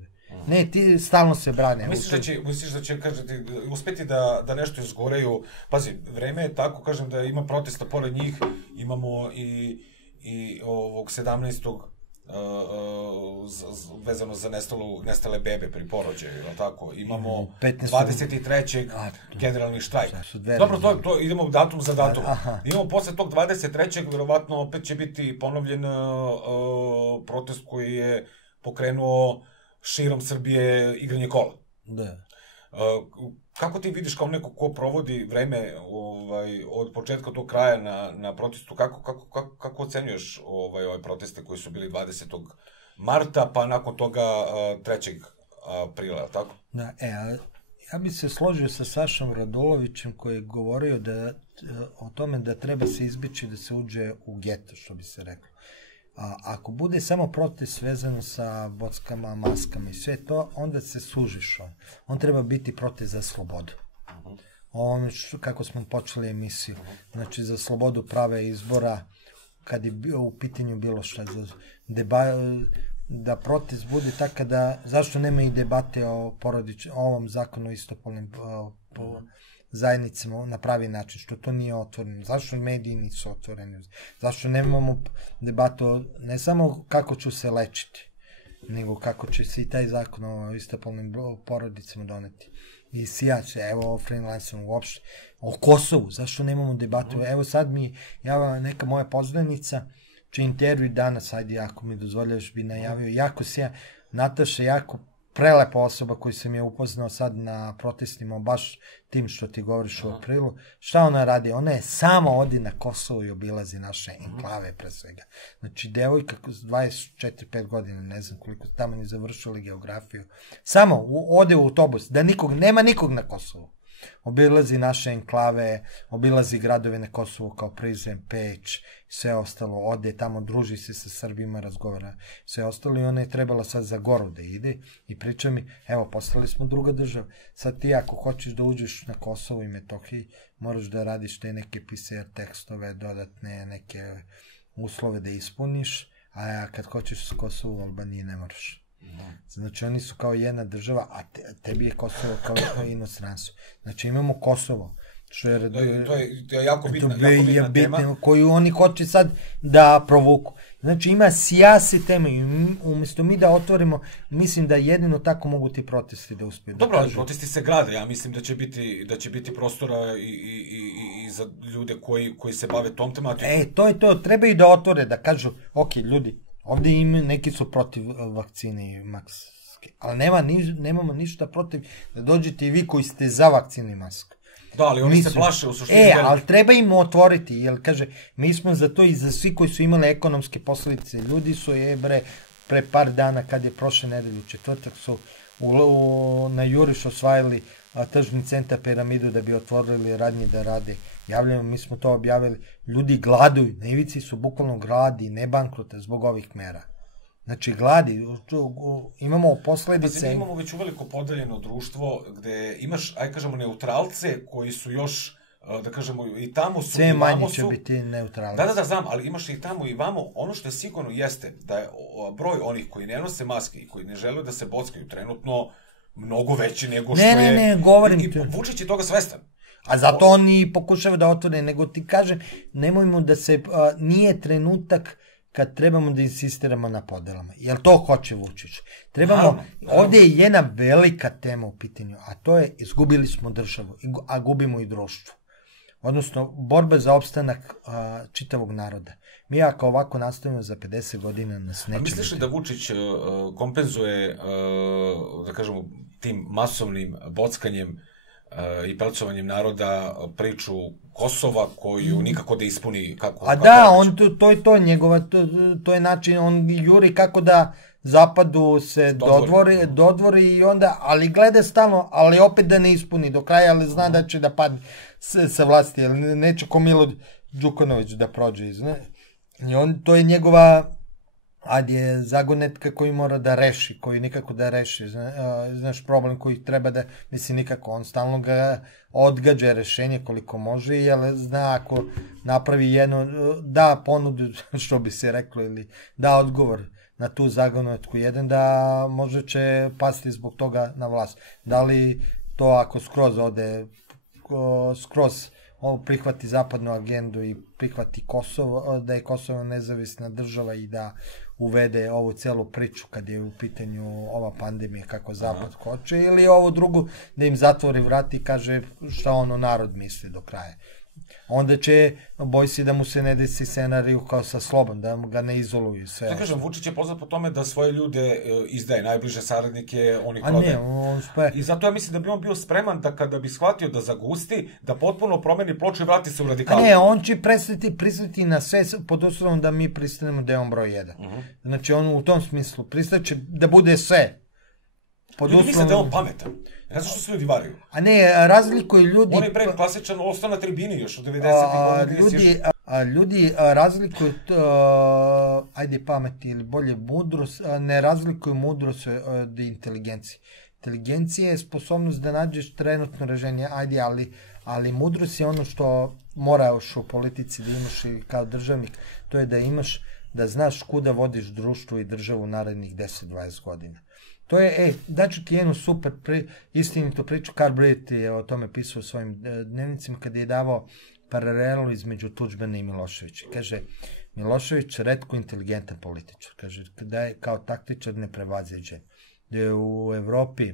Ne, ti stalno se brane. Misliš da će, kažete, uspeti da nešto izgoreju? Pazi, vreme je tako, kažem, da ima protesta pored njih, imamo i ovog 17. vezano za nestale bebe pri porođaju, ili tako? Imamo 23. generalni štrajk. Dobro, to idemo datum za datum. Imamo posle tog 23. verovatno opet će biti ponovljen protest koji je pokrenuo širom Srbije igranje kola. Da. Kako ti vidiš kao neko ko provodi vreme od početka do kraja na protestu, kako ocenjuješ ove proteste koji su bili 20. marta, pa nakon toga 3. aprila, tako? Da, ja bih se složio sa Sašom Radulovićem koji je govorio o tome da treba se izbeći da se uđe u geto, što bi se reklo. Ako bude samo protest vezano sa bockama, maskama i sve to, onda se sužiš. On treba biti protest za slobodu. Kako smo počeli emisiju, znači za slobodu prave izbora, kad je u pitanju bilo šta, da protest bude tako da, zašto nema i debate o ovom zakonu o istopolnim zajednicama na pravi način, što to nije otvoreno, zašto mediji nisu otvoreni, zašto nemamo debatu ne samo kako ću se lečiti, nego kako će se i taj zakon o istopolnim porodicama doneti. I sijače, evo o freelanceru uopšte, o Kosovu, zašto nemamo debatu, evo sad mi javila neka moja poznanica, čiji intervju danas, ajde, ako mi dozvoljaš, bi najavio, jako sija, Nataša, jako prelepa osoba koju sam je upoznao sad na protestima, baš tim što ti govoriš u aprilu. Šta ona radi? Ona je samo odi na Kosovo i obilazi naše enklave pre svega. Znači, devojka 24-5 godina, ne znam koliko, tamo ni završili geografiju. Samo ode u autobus, da nema nikog na Kosovu. Obilazi naše enklave, obilazi gradove na Kosovu kao Prizren, Peć, sve ostalo, ode tamo, druži se sa Srbima, razgovara, sve ostalo i ona je trebala sad za Goru da ide i priča mi, evo, postali smo druga država, sad ti ako hoćeš da uđeš na Kosovo i Metohiji, moraš da radiš te neke PCR tekstove, dodatne neke uslove da ispuniš, a kad hoćeš s Kosovo u Albaniji ne moraš. Znači, oni su kao jedna država, a tebi je Kosovo kao inostranstvo. Znači, imamo Kosovo, što je... To je jako bitna tema. Koju oni hoće sad da provuku. Znači, ima sijasi teme i umjesto mi da otvorimo, mislim da jedino tako mogu ti protesti da uspiju. Dobro, ali protesti se grade, ja mislim da će biti prostora i za ljude koji se bave tom tematikom. To je to, treba i da otvore, da kažu, ok, ljudi, ovdje neki su protiv vakcine maske, ali nemamo ništa protiv da dođete i vi koji ste za vakcine i maske. Da, ali oni se plaše u suštini. Ali treba im otvoriti, jer kaže, mi smo za to i za svi koji su imali ekonomske posljedice. Ljudi su pre par dana, kad je prošle nedelje, četvrtak su na Juriš osvajali tržni centar Piramidu da bi otvorili radnje da rade. Javljamo, mi smo to objavili. Ljudi gladuju, na ivici su bukvalno gladi, ne bankrota zbog ovih mera. Znači, gladi, imamo posledice... Mi imamo već uveliko podeljeno društvo gde imaš, aj kažemo, neutralce koji su još, da kažemo, i tamo su, sve manje će biti neutralci. Da, znam, ali imaš i tamo i vamo. Ono što je sigurno jeste da je broj onih koji ne nose maske i koji ne žele da se bockaju trenutno mnogo veći nego što je... Ne, govorim ti. I Vučić je toga svestan. A zato on i pokušava da otvore, nego ti kažem, nemojmo da se, nije trenutak kad trebamo da insistiramo na podelama. Jel to hoće Vučić? Trebamo, ovdje je jedna velika tema u pitanju, a to je izgubili smo državu, a gubimo i društvo. Odnosno, borba za opstanak čitavog naroda. Mi ako ovako nastavimo za 50 godina nas neće... A misliš li da Vučić kompenzuje, da kažemo, tim masovnim bockanjem i pelcovanjem naroda priču Kosova koju nikako da ispuni kako... A da, on, to je njegova, to je način, on juri kako da zapadu se dodvori i onda, ali gleda stalno, ali opet da ne ispuni do kraja, ali zna da će da padne sa vlasti, jer neće ko Milo Đukanović da prođe. I on, to je njegova... je zagonetka koji mora da reši, koji nikako da reši, znaš, problem koji treba da, mislim, nikako, on stalno ga odgađa rešenje koliko može, jer zna ako napravi jedno, da ponudu, što bi se reklo, ili da odgovor na tu zagonetku jedan, da možda će pasti zbog toga na vlast. Da li to ako skroz ode, skroz prihvati zapadnu agendu i prihvati Kosovo, da je Kosovo nezavisna država i da uvede ovu celu priču kad je u pitanju ova pandemija kako Zapad hoće, ili ovo drugo da im zatvori vrati i kaže šta ono narod misli do kraja. Onda će, boj se da mu se ne desi scenariju kao sa Slobom, da ga ne izoluju sve. Da kažem, Vučić je poznat po tome da svoje ljude izdaje, najbliže saradnike, oni A ne, on sve... I zato ja mislim da bi on bio spreman da kada bi shvatio da zagusti, da potpuno promeni ploču i vrati se u radikalu. A ne, on će pristati na sve pod uslovom da mi pristanemo da je on broj 1. Znači, on u tom smislu pristaće da bude sve. Ljudi misle da je on pametan. Ne znam što se ljudi varaju. A ne, razlikuju ljudi... On je pre klasičan ostao na tribini još od 90. Ljudi razlikuju, ajde pameti ili bolje mudrost, ne razlikuju mudrost od inteligencije. Inteligencija je sposobnost da nađeš trenutno rešenje, ajde, ali mudrost je ono što moraš u politici da imaš i kao državnik, to je da imaš, da znaš kuda vodiš društvo i državu narednih 10-20 godina. To je, daću ti jednu super istinitu priču, Karl Britt je o tome pisao u svojim dnevnicima kad je davao paralelu između Tuđmana i Miloševića. Kaže, Milošević retko inteligentan političar, kaže, da je kao taktičar neprevaziđen, da je u Evropi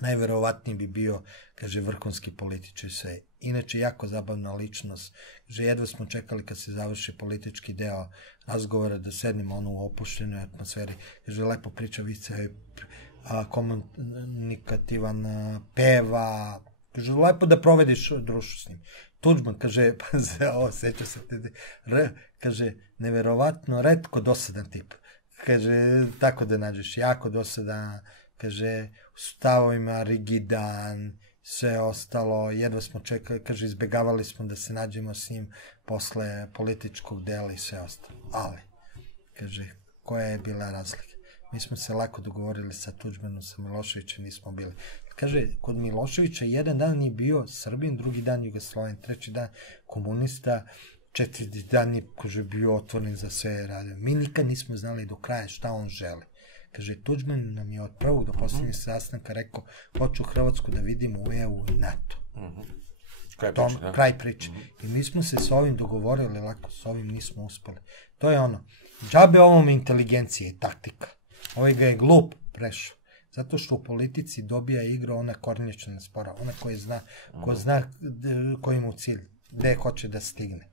najverovatniji bi bio, kaže, vrhunski političar sve. Inače, jako zabavna ličnost, kaže, jedva smo čekali kad se završi politički deo razgovora da sednemo u opuštenoj atmosferi, kaže, lepo priča, vice, komunikativan, peva, kaže, lepo da provediš društvo s njim. Tuđman, kaže, seća se, kaže, neverovatno, retko dosadan tip. Kaže, tako da nađeš, jako dosadan, kaže, u stavovima rigidan, sve ostalo, jedva smo čekali, kaže, izbegavali smo da se nađemo s njim posle političkog dela i sve ostalo. Ali, kaže, koja je bila razlika? Mi smo se lako dogovorili sa Tuđmanom, sa Miloševićem nismo bili. Kaže, kod Miloševića jedan dan je bio Srbin, drugi dan Jugosloven, treći dan komunista, četvrti dan je, kaže, bio otvoren za sve radio. Mi nikad nismo znali do kraja šta on želi. Kaže, Tuđman nam je od prvog do posljednjeg sastanka rekao, hoću Hrvatsku da vidimo u EU i NATO. Kraj priče. I mi smo se s ovim dogovorili lako, s ovim nismo uspeli. To je ono, džabe ovom inteligencije i taktika. Ovaj ga je glup prešao. Zato što u politici dobija igra ona kornjačna spora, ona koja zna koji mu cilj, gde hoće da stigne.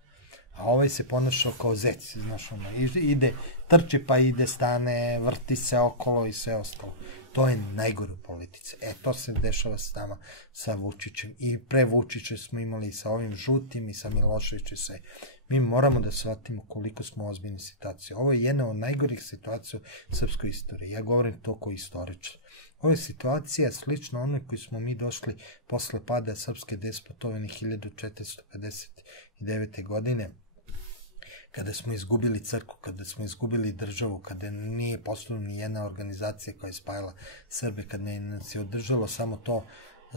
A ovaj se ponašao kao zec, znaš, ono, ide, trči pa ide, stane, vrti se okolo i sve ostalo. To je najgore u politici. To se dešava s nama, sa Vučićem. I pre Vučića smo imali sa ovim žutim i sa Miloševićem sve. Mi moramo da shvatimo koliko smo ozbiljni situacije. Ovo je jedna od najgorih situacija u srpskoj istoriji. Ja govorim to kao istoričar. Ovo je situacija slična onoj koju smo mi došli posle pada srpske despotovine 1459. godine, kada smo izgubili crkvu, kada smo izgubili državu, kada nije postala ni jedna organizacija koja je spajala Srbe, kada nas je održalo samo to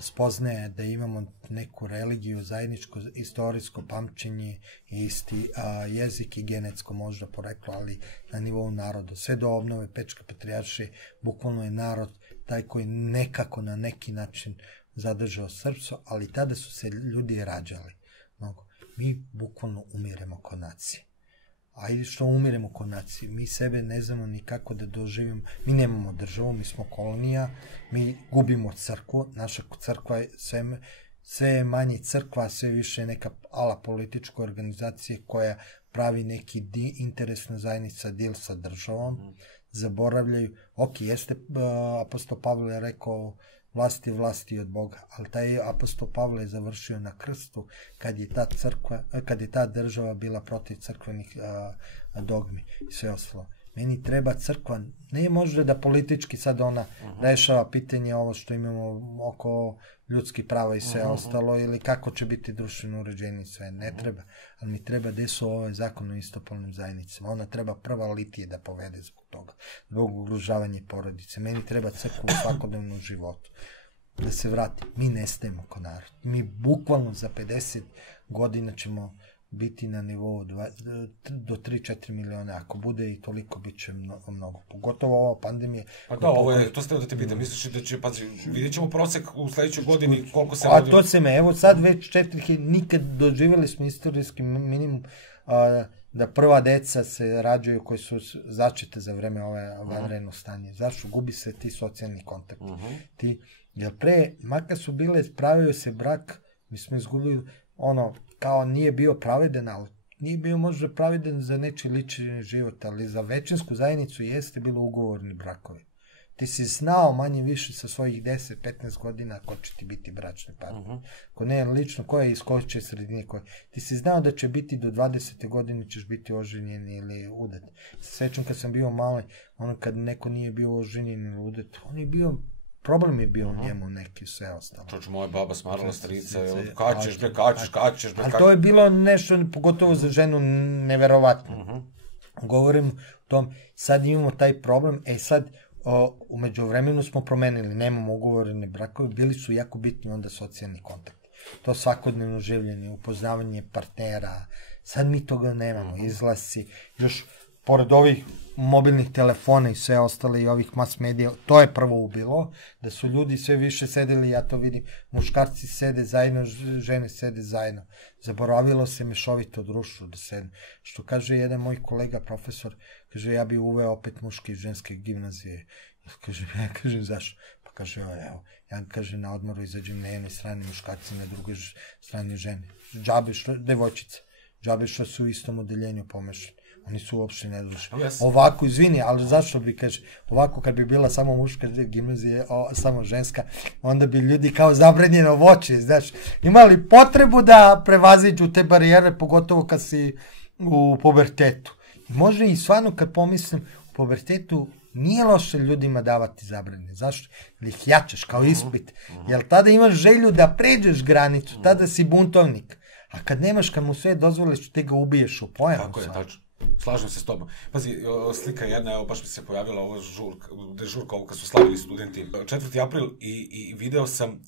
spoznaje da imamo neku religiju, zajedničko istorijsko pamćenje, isti jezik i genetsko možda poreklo, ali na nivou naroda. Sve do obnove Pečke patrijaršije, bukvalno je narod taj koji nekako na neki način zadržao srpstvo, ali tada su se ljudi rađali. Mi bukvalno umiremo kao nacije. Ajde što umiremo kao nacije, mi sebe ne znamo ni kako da doživimo, mi nemamo državu, mi smo kolonija, mi gubimo crkvu, naša crkva je sve manje crkva, sve više neka ala politička organizacija koja pravi neki interesna zajednica, deal sa državom, zaboravljaju, ok, jeste apostol Pavle rekao vlasti od Boga, ali taj apostol Pavle je završio na krstu kad je ta država bila protiv crkvenih dogmi i sve ostalo. Meni treba crkva, ne možda da politički sad ona rešava pitanje ovo što imamo oko ljudskih prava i sve ostalo, ili kako će biti društveno uređenje i sve, ne treba, ali mi treba gde su ove zakon o istopolnim zajednicama, ona treba prva litije da povede zbog toga, zbog ugrožavanja porodice, meni treba crkva u svakodnevnom životu, da se vrati, mi nestajemo kao narod, mi bukvalno za 50 godina ćemo biti na nivou do 3-4 miliona, ako bude i toliko bit će mnogo, pogotovo ova pandemija. Pa da, to ste da te pitam, misliš da će, pazi, vidjet ćemo prosek u sledećoj godini koliko se rodi? A to se evo sad već 4, nikad doživjeli smo istorijski minimum da prva deca se rađaju koji su začete za vreme ove vanredno stanje. Zašto? Gubi se ti socijalni kontakt. Jer pre, makar su bile, pravio se brak, mi smo izgubili kao nije bio pravedan, ali nije bio možda pravedan za nečiji lični život, ali za većinsku zajednicu jeste bilo ugovorni brakovi. Ti si znao manje više sa svojih 10-15 godina ko će ti biti bračni partner. Ko ne lično, ko je iz koje će sredine, ti si znao da će biti do 20. godine ćeš biti oženjen ili udat. Sećam kad sam bio mali, kad neko nije bio oženjen ili udat, on je bio problem je bio u njemu neki sve ostalo. Čoč, moja baba smarala strica, kačeš. Ali to je bilo nešto, pogotovo za ženu, neverovatno. Govorim o tom, sad imamo taj problem, sad umeđu vremenu smo promenili, nemamo ugovorene brakove, bili su jako bitni onda socijalni kontakti. To svakodnevno življenje, upoznavanje partnera, sad mi toga nemamo, izlasi, još pored ovih mobilnih telefona i sve ostale i ovih mass medija, to je prvo ubilo, da su ljudi sve više sedeli, ja to vidim, muškarci sede zajedno, žene sede zajedno. Zaboravilo se mešovito društvo da sedne. Što kaže jedan moj kolega, profesor, kaže, ja bi uveo opet muške i ženske gimnazije. Ja kažem, zašto? Pa kaže, evo, ja kaže, na odmoru izađem na jednoj strani muškarci, na drugoj strani žene. Džabe što, devojčice, džabe što su u istom odeljenju pomešani. Oni su uopšte nedušni. Ovako, izvini, ali zašto bi, kaže, ovako kad bi bila samo muška gimnazija, samo ženska, onda bi ljudi kao zabranjeno voće, znaš, imali potrebu da prevaziđu te barijere, pogotovo kad si u pubertetu. Možda i stvarno kad pomislim, u pubertetu nije loše ljudima davati zabrane. Zašto? Ili ih jačaš kao ispit. Jer tada imaš želju da pređeš granicu, tada si buntovnik. A kad nemaš, kad mu sve dozvoliš, ti ga ubiješ u pojam. Tako je, tačno. Slažem se s tobom. Pazi, slika jedna, evo baš mi se pojavila ova žurka, ovo kad su slavili studenti. 4. april i video sam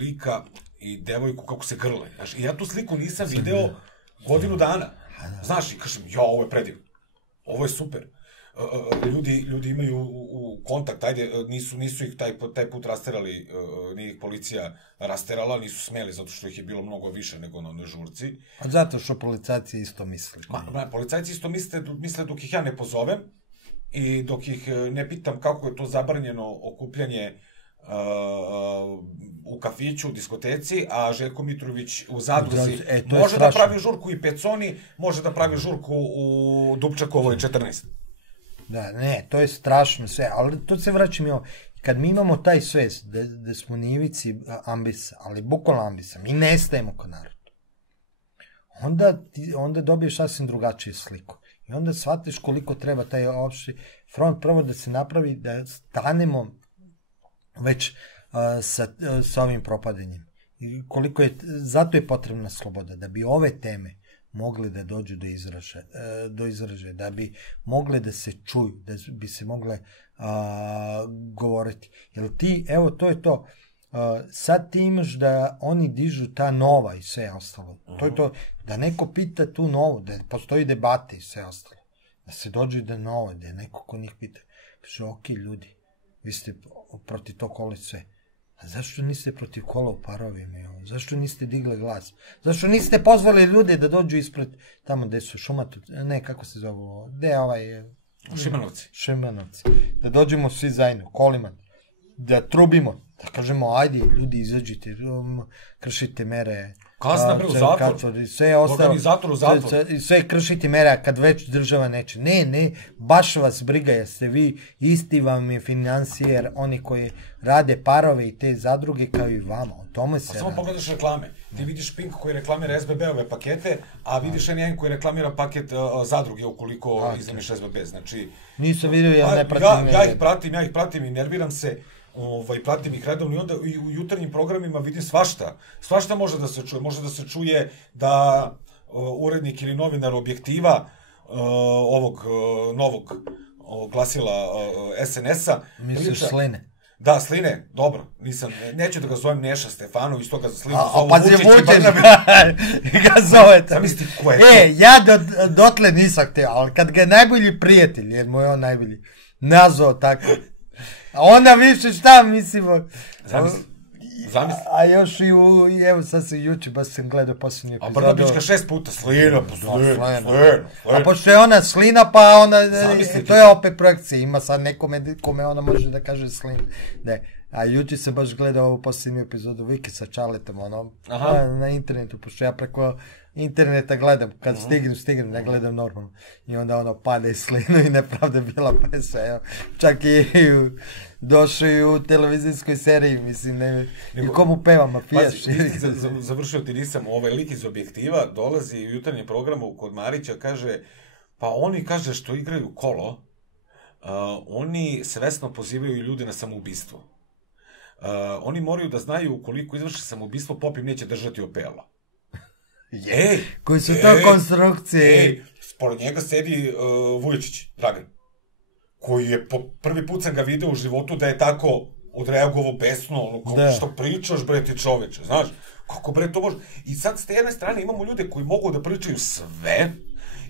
lika i devojku kako se grle. I ja tu sliku nisam video godinu dana. Znaš, i kažem, ovo je predivno. Ovo je super. Ljudi imaju kontakt, ajde, nisu ih taj put rasterali, nije ih policija rasterala, nisu smeli zato što ih je bilo mnogo više nego na onoj žurci. A zato što policajci isto misle. Policajci isto misle dok ih ja ne pozovem i dok ih ne pitam kako je to zabranjeno okupljanje u kafiću, u diskoteci, a Željko Mitrović u Zadruzi može da pravi žurku i Peconi, može da pravi žurku u Dubčakovoj 14. Da, ne, to je strašno sve, ali to se vraćam i ovo. Kad mi imamo taj svest da smo na ivici ambisa, ali bukvalno ambisa, mi nestajemo kao narod, onda dobiješ sasvim drugačiju sliku. I onda shvatiš koliko treba taj opšti front prvo da se napravi, da stanemo već sa ovim propadanjem. Zato je potrebna sloboda, da bi ove teme mogli da dođu do izražaja, da bi mogle da se čuju, da bi se mogle govoriti. Jer ti, evo, to je to, sad ti imaš da oni dižu ta nova i sve ostalo. To je to, da neko pita tu novu, da postoji debate i sve ostalo. Da se dođe do nove, da je neko ko njih pita. Kaže, ok, ljudi, vi ste protiv to kola sve. A zašto niste protiv kola u parovima? Zašto niste digli glas? Zašto niste pozvali ljude da dođu ispred tamo gde su ne, kako se zove, gde je Šimanovci. Da dođemo svi zajedno, kolima, da trubimo, da kažemo, ajde, ljudi, izađite, kršite mere. Kazna bre u zatvor. Organizator u zatvor. Sve kršite mere, a kad već država neće. Ne, baš vas briga, jer ste vi, isti vam je financijer, oni koji rade parove i te zadruge kao i vama. O tome se radi. Samo pogledaš reklame. Ti vidiš Pink koji reklamira SBB-ove pakete, a vidiš N1 koji reklamira paket zadruge ukoliko iznemiš SBB. Znači... Nisam vidio, ja ne pratim. Ja ih pratim i nerviram se. Pratim ih redovno i onda i u jutarnjim programima vidim svašta može da se čuje da urednik ili novinar Objektiva ovog novog glasila SNS-a misliš Sline? Da, Sline, dobro, neću da ga zovem Neša Stefanović, to ga Slinu zovu Vučić i Brnabić. Ga zovete. Zamisli ko je to? Ja dotle nisam htio, ali kad ga je najbolji prijatelj, jer mu je on najbolji, nazvao tako. A onda više šta mislimo... Zamisli. A još evo sad se juče, baš sam gledao posljednju epizodu. A Brnabićka 6 puta, Slina. A pošto je ona Slina, pa ona, to je opet projekcija, ima sad nekome kome ona može da kaže Slina. A juče sam baš gledao ovu posljednju epizodu Vike sa Čaletom, na internetu, pošto ja preko interneta gledam, kad stignem, ne gledam normalno. I onda pada i Slinu i nepravda bila, pa je sve, čak i došao i u televizijskoj seriji, mislim, i komu peva mafijaš. Završio ti nisam, ovaj lik iz Objektiva dolazi u jutarnjem programu kod Marića, kaže, pa oni, kaže, što igraju kolo, oni svesno pozivaju ljude na samoubistvo. Oni moraju da znaju ukoliko izvrši samoubistvo, pop im neće držati opela. Koji su to konstrukcije? Pored njega sedi Vujičić, Dragan, koji je prvi put sam ga video u životu da je tako odreagovao besno, što pričaš bre ti čoveče, znaš, kako bre to može. I sad s te jedne strane imamo ljude koji mogu da pričaju sve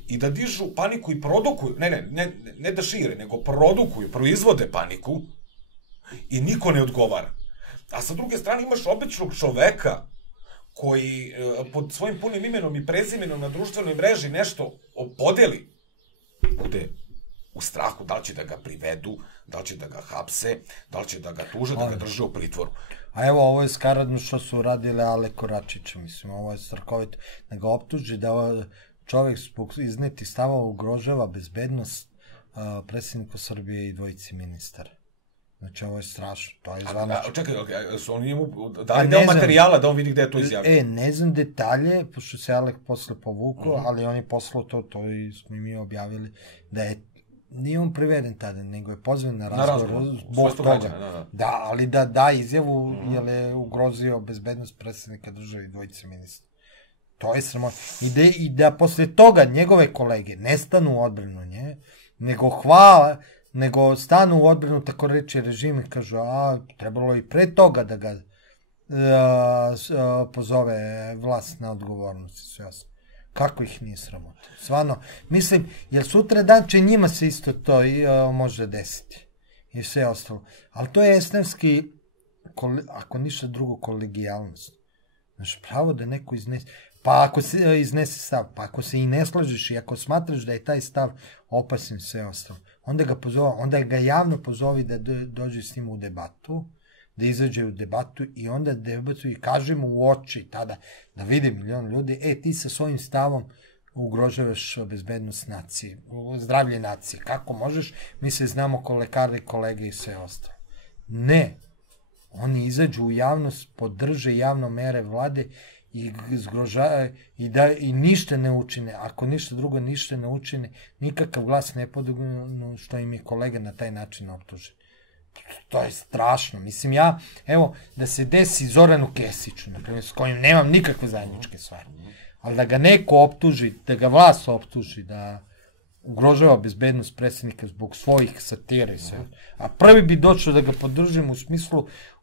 i da dižu paniku i produkuju, ne da šire, nego produkuju, proizvode paniku i niko ne odgovara. A sa druge strane imaš običnog čoveka koji pod svojim punim imenom i prezimenom na društvenoj mreži nešto podeli, bude u strahu da li će da ga privedu, da li će da ga hapse, da li će da ga tuže, da ga drže u pritvoru. A evo, ovo je skaradno što su uradile Ale Koračića, mislim, ovo je strahovito. Da ga optuži da čovek zbog izneti stava ugrožava bezbednost predsjedniku Srbije i dvojici ministara. Znači, ovo je strašno, to je zvanično. Čekaj, su oni njemu dali deo materijala da on vidi gde je to izjavio? Ne znam detalje, pošto se Alek posle povukao, ali on je poslao to smo i mi objavili, da je, nije on priveden tada, nego je pozvan na razgovor zbog toga. Da, ali da da izjavu, jer je ugrozio bezbednost predsjednika države i dvojice ministra. To je sramotno. I da posle toga njegove kolege ne stanu u odbranu nje, nego stanu u odbranu, tako reći, režim i kažu, trebalo i pre toga da ga pozove vlast na odgovornost i sve ostalo. Kako ih nije sramota? Stvarno, mislim, jer sutra dan će njima se isto to može desiti i sve ostalo. Ali to je esnavski, ako ništa drugo, kolegijalnost. Znači, pravo da neko iznese, pa ako se iznese stav, pa ako se i ne slažeš i ako smatraš da je taj stav opasan sve ostalo, onda ga pozove, onda ga javno pozovi da dođe s njim u debatu, da izađe u debatu i onda debatu i kaže mu u oči tada, da vidi milion ljudi, ti sa svojim stavom ugrožavaš bezbednost nacije, zdravlje nacije, kako možeš, mi se znamo ko lekari, kolege i sve ostalo. Ne, oni izađu u javnost, podrže javno mere vlade i zgrožavaju i ništa ne učine, ako ništa drugo ništa ne učine, nikakav glas ne podignu što im je kolega na taj način optužen. To je strašno. Mislim, evo, da se desi Zoranu Kesiću, naprimjer, s kojim nemam nikakve zajedničke stvari, Ali da ga neko optuži, da ga vlast optuži, da ugrožava bezbednost predsjednika zbog svojih satira i sve. A prvi bi došao da ga podržim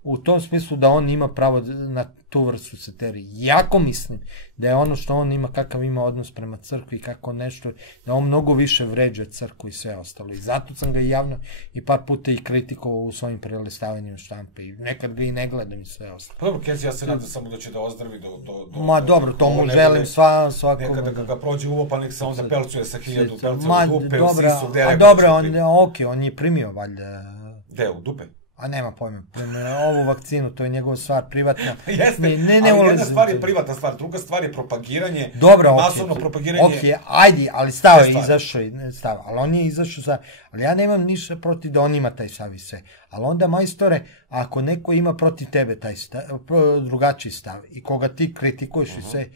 u tom smislu da on ima pravo na tu vrstu satire. Jako mislim da je ono što on ima, kakav ima odnos prema crkvi, kako nešto, da on mnogo više vređa crkvu i sve ostalo. I zato sam ga javno i par puta i kritikovao u svojim prelistavanjima štampe i nekad ga i ne gledam i sve ostalo. Pa dobro, Kezi, ja se nadam samo da će da ozdravi Ma dobro, to mu želim svako... Nekada ga prođe uvo, pa nek se on zapelcuje sa 1000 pelceva u dupe, u sisu, gde je dobro, on je primio valjda... Gde, u dupe? A nema pojma, ovu vakcinu, to je njegova stvar privatna. Jeste, ali jedna stvar je privatna stvar, druga stvar je propagiranje, masovno propagiranje. Ok, ajde, ali stao je izašao, ali on je izašao, ali ja nemam ništa protiv da on ima taj stav i sve. Ali onda, majstore, ako neko ima protiv tebe taj drugačiji stav i koga ti kritikuješ i sve,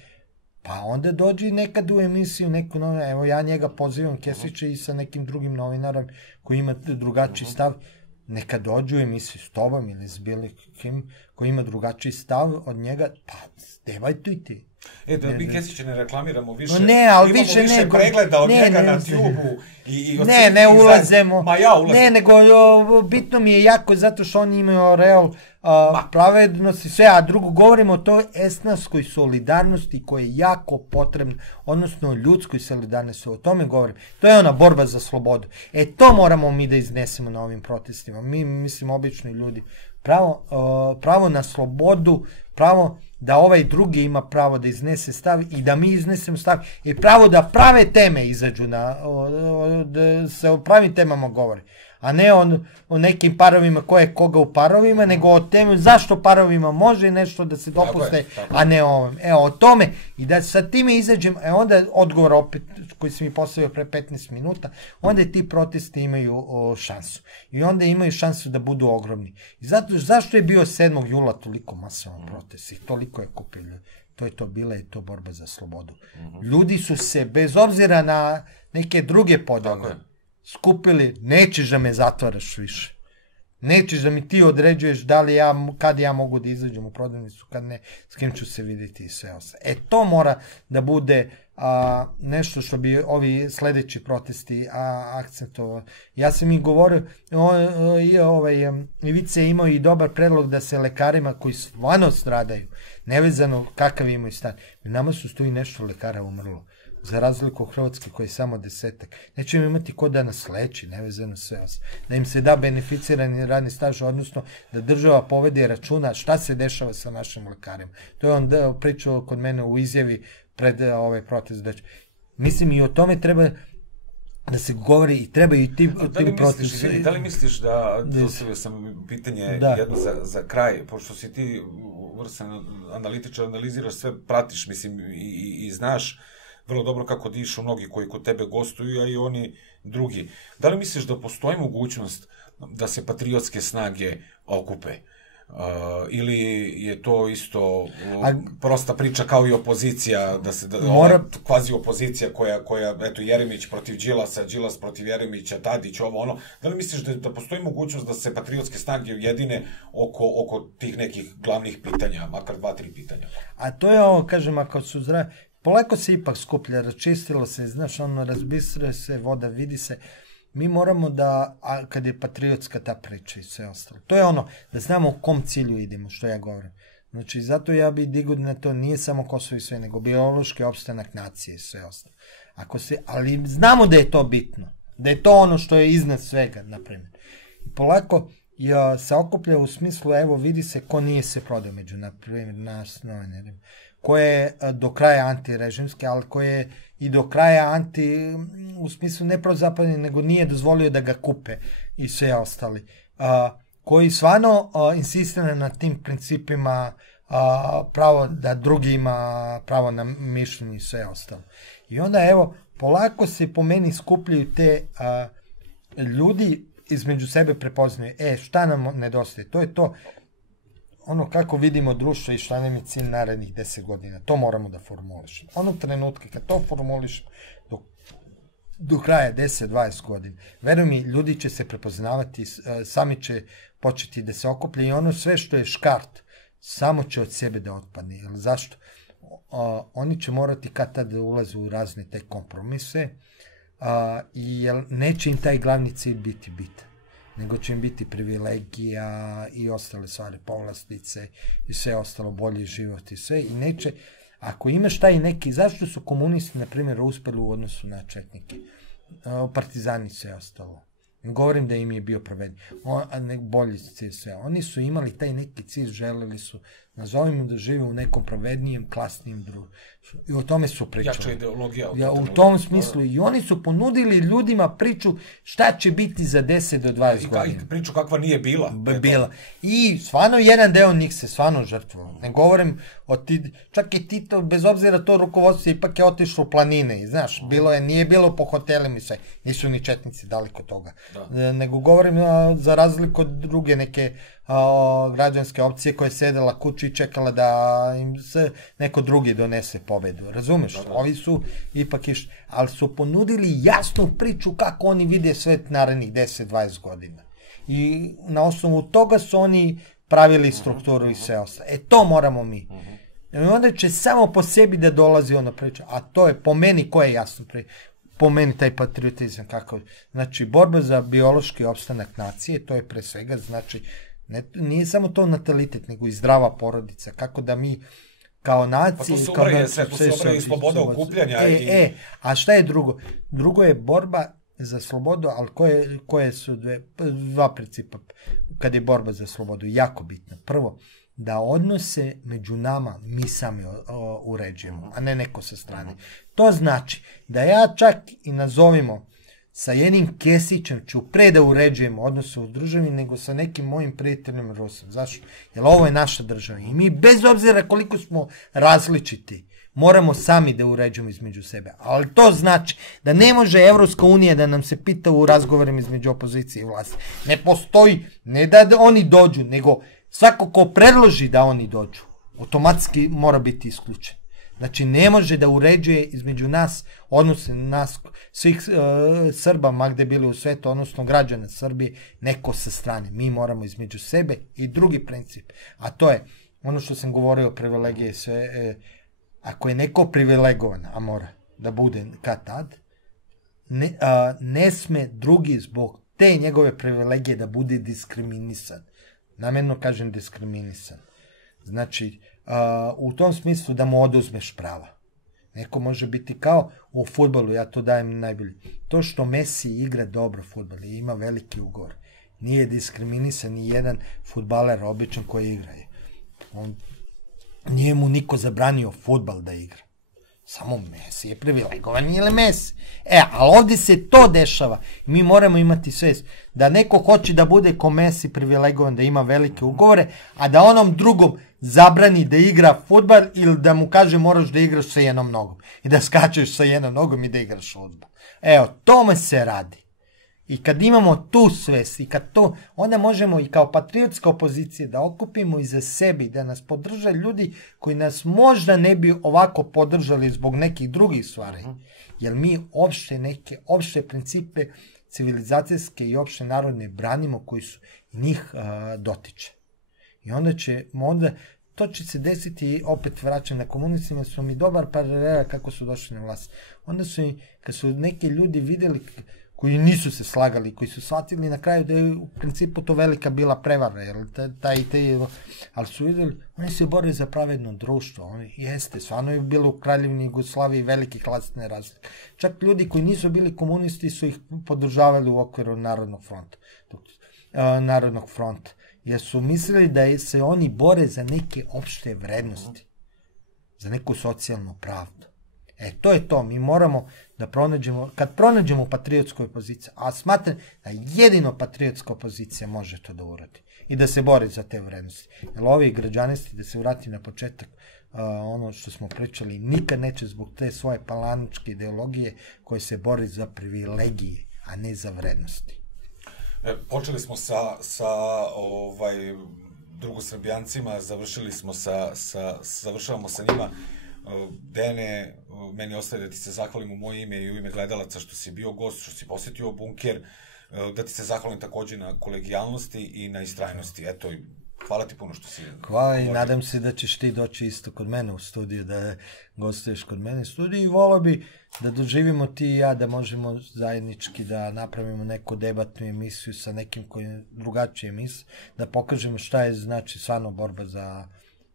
pa onda dođi nekad u emisiju, evo ja njega pozivam, Kesića i sa nekim drugim novinarom koji ima drugačiji stav, neka dođu u emisiju s tobom ili s bilo kim koji ima drugačiji stav od njega, pa devaj tu i ti. Da mi Kesića ne reklamiramo više, imamo više pregleda od njega na YouTube i od ne ulazemo, nego bitno mi je jako zato što oni imaju real pravednost i sve, a drugo govorimo o toj esnavskoj solidarnosti koja je jako potrebna, odnosno ljudskoj solidarnosti, o tome govorim. To je ona borba za slobodu. To moramo mi da iznesemo na ovim protestima. Mi, mislim, obični ljudi. Pravo na slobodu, pravo da ovaj drugi ima pravo da iznese stav i da mi iznesemo stav i pravo da prave teme izađu, da se o pravim temama govori. A ne o nekim parovima ko je koga u parovima, nego o temi zašto parovima može nešto da se dopuste, a ne o ovom. O tome i da sa time izađem, onda odgovor opet koji sam mi postavio pre 15 minuta, onda ti protesti imaju šansu. I onda imaju šansu da budu ogromni. I zašto je bio 7. jula toliko masovan protest i toliko je kupio? To je to bila i to borba za slobodu. Ljudi su se, bez obzira na neke druge podele, skupili, nećeš da me zatvaraš više. Nećeš da mi ti određuješ kad ja mogu da izađem u prodavnicu, kad ne, s kim ću se vidjeti i sve ostalo. To mora da bude nešto što bi ovi sledeći protesti akcentovali. Ja sam i govorio, Ivica je imao i dobar predlog da se lekarima koji stvarno stradaju, nevezano kakav imaju stan, nama su stoji nešto lekara umrlo. Za razliku od Hrvatske koji je samo 10-ak. Nećemo imati ko da nas leči, nevezano sve. Da im se da beneficirani radni staž, odnosno da država povede računa šta se dešava sa našim lekarima. To je on pričao kod mene u izjavi pred ovaj protest. Mislim i o tome treba da se govori i treba i tim protestima. Da li misliš da, postavio sam pitanje jedno za kraj, pošto si ti vrsan analitičar, analiziraš sve, pratiš, mislim, i znaš vrlo dobro kako dišu mnogi koji kod tebe gostuju, a i oni drugi. Da li misliš da postoji mogućnost da se patriotske snage okupe? Ili je to isto prosta priča kao i opozicija, kvazi opozicija koja, eto, Jeremić protiv Đilasa, Đilas protiv Jeremića, Tadić, ovo ono. Da li misliš da postoji mogućnost da se patriotske snage ujedine oko tih nekih glavnih pitanja, makar 2-3 pitanja? A to je ovo, kažem, ako su zdravi, polako se ipak skuplja, račistilo se, znaš, razbistre se, voda vidi se. Mi moramo da, kad je patriotska ta priča i sve ostalo, to je ono, da znamo u kom cilju idemo, što ja govorim. Znači, zato ja bih digao na to, nije samo Kosovo i sve, nego biološki opstanak nacije i sve ostalo. Ali znamo da je to bitno, da je to ono što je iznad svega, na primjer. Polako se okuplja u smislu, evo, vidi se ko nije se prodao među, na primjer, nas novinarima, ko je do kraja antirežimski, ali ko je i do kraja u smislu ne prozapadni, nego nije dozvolio da ga kupe i sve ostali. Koji stvarno insistira na tim principima pravo da drugi ima pravo na mišljenje i sve ostalo. I onda, evo, polako se po meni skupljaju te ljudi između sebe prepoznaju. Šta nam nedostaje? To je to ono kako vidimo društvo i šta nam je cilj narednih 10 godina. To moramo da formulišemo. Onog trenutka kad to formulišemo do kraja 10-20 godina, veruj mi, ljudi će se prepoznavati, sami će početi da se okuplja i ono sve što je škart, samo će od sebe da otpadne. Zašto? oni će morati kad tada ulaze u razne te kompromise, i neće im taj glavni cilj biti bitan, nego će im biti privilegija i ostale stvari, povlastice i sve ostalo, bolji život i sve, i neće, ako imaš taj neki, zašto su komunisti, na primjer, uspeli u odnosu na četnike, partizani sve ostalo, ne govorim da im je bio pravedni, bolji cilj sve, oni su imali taj neki cilj, želeli su, nazovimo da žive u nekom pravednijem, klasnijem društvu. I o tome su pričali. Jača ideologija. U tom smislu. I oni su ponudili ljudima priču šta će biti za 10 do 20 godina. I priču kakva nije bila. Bila. I stvarno jedan deo njih se stvarno žrtvovao. Ne govorim čak i Tito, bez obzira to rukovodstvo, ipak je otišlo u planine. I znaš, nije bilo po hotelima i sve. Nisu ni četnici daleko toga. Nego govorim za razliku od druge neke građanske opcije koja je sedela kući i čekala da im se neko drugi donese pobedu. Razumeš? Ovi su ipak išli, ali su ponudili jasnu priču kako oni vide svet narednih 10-20 godina. I na osnovu toga su oni pravili strukturu i sve ostalo. To moramo mi. I onda će samo po sebi da dolazi ona priča, a to je po meni, ko je jasno priča? Po meni taj patriotizam kakav. Znači, borba za biološki opstanak nacije, to je pre svega, znači, nije samo to natalitet, nego i zdrava porodica, kako da mi kao nacije... Pa to su uvrije sve, to su uvrije sloboda okupljanja. A šta je drugo? Drugo je borba za slobodu, ali koje su dva principa kad je borba za slobodu jako bitna. Prvo, da odnose među nama mi sami uređujemo, a ne neko sa strane. To znači da ja čak i nazovimo sa jednim Kesićem ću pre da uređujemo odnose u državi nego sa nekim mojim prijateljem Rusom. Zašto? Jer ovo je naša država i mi bez obzira koliko smo različiti moramo sami da uređujemo između sebe. Ali to znači da ne može Evropska unija da nam se pita u razgovorima između opozicije i vlasti. Ne postoji, ne da oni dođu, nego svako ko predloži da oni dođu, automatski mora biti isključen. Znači, ne može da uređuje između nas, odnosno nas, svih Srba, ma gde bili u svetu, odnosno građana Srbije, neko sa strane. Mi moramo između sebe i drugi princip. A to je, ono što sam govorio o privilegiji, sve, ako je neko privilegovan, a mora da bude kad tad, ne sme drugi zbog te njegove privilegije da bude diskriminisan. Namjerno kažem diskriminisan. Znači, u tom smislu da mu oduzmeš prava. Neko može biti kao u fudbalu, ja to dajem najbolje. To što Messi igra dobro fudbal i ima veliki ugovor, nije diskriminisan ni jedan fudbaler običan koji igra. Nije mu niko zabranio fudbal da igra. Samo Messi je privilegovan ili Messi. Ali ovdje se to dešava. Mi moramo imati svest da neko hoće da bude ko Messi privilegovan, da ima velike ugovore, a da onom drugom zabrani da igra fudbal ili da mu kaže moraš da igraš sa jednom nogom i da skačeš sa jednom nogom i da igraš fudbal. Tome se radi. I kad imamo tu svest i kad to, onda možemo i kao patriotska opozicija da okupimo iza sebi, da nas podrže ljudi koji nas možda ne bi ovako podržali zbog nekih drugih stvari. Jer mi opšte principe civilizacijske i opšte narodne branimo koji su njih dotiče. I onda to će se desiti, opet vraćam na komunistima, su mi dobar paralela kako su došli na vlast. Onda su, kad su neki ljudi vidjeli koji nisu se slagali, koji su shvatili na kraju da je u principu to velika bila prevara, ali su vidjeli, oni se bore za pravedno društvo, stvarno je bilo u Kraljevini Jugoslaviji velike klasne razlike. Čak ljudi koji nisu bili komunisti su ih podržavali u okviru Narodnog fronta, jer su mislili da se oni bore za neke opšte vrednosti, za neku socijalnu pravdu. To je to, mi moramo da pronađemo, kad pronađemo patriotsku opoziciju, a smatram da jedino patriotska opozicija može to da uradi i da se bori za te vrednosti. Jer ovi građanisti, da se vrati na početak, ono što smo pričali, nikad neće zbog te svoje palaničke ideologije koje se bori za privilegije, a ne za vrednosti. Počeli smo sa drugosrbijancima, završavamo sa njima. Dene, meni ostaje da ti se zahvalim u moje ime i u ime gledalaca što si bio gost, što si posjetio bunker, da ti se zahvalim takođe na kolegijalnosti i na istrajnosti. Hvala ti puno što si... Hvala i nadam se da ćeš ti doći isto kod mene u studiju, da gostuješ kod mene u studiju i volao bi da doživimo ti i ja, da možemo zajednički da napravimo neku debatnu emisiju sa nekim koji je drugačija emisija, da pokažemo šta je znači stvarno borba za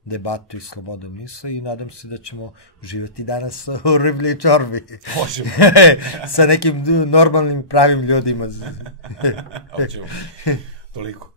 debatu i slobodu misli i nadam se da ćemo živjeti danas u Riblji čorbi. Možemo. Sa nekim normalnim pravim ljudima. Hoćemo. Toliko.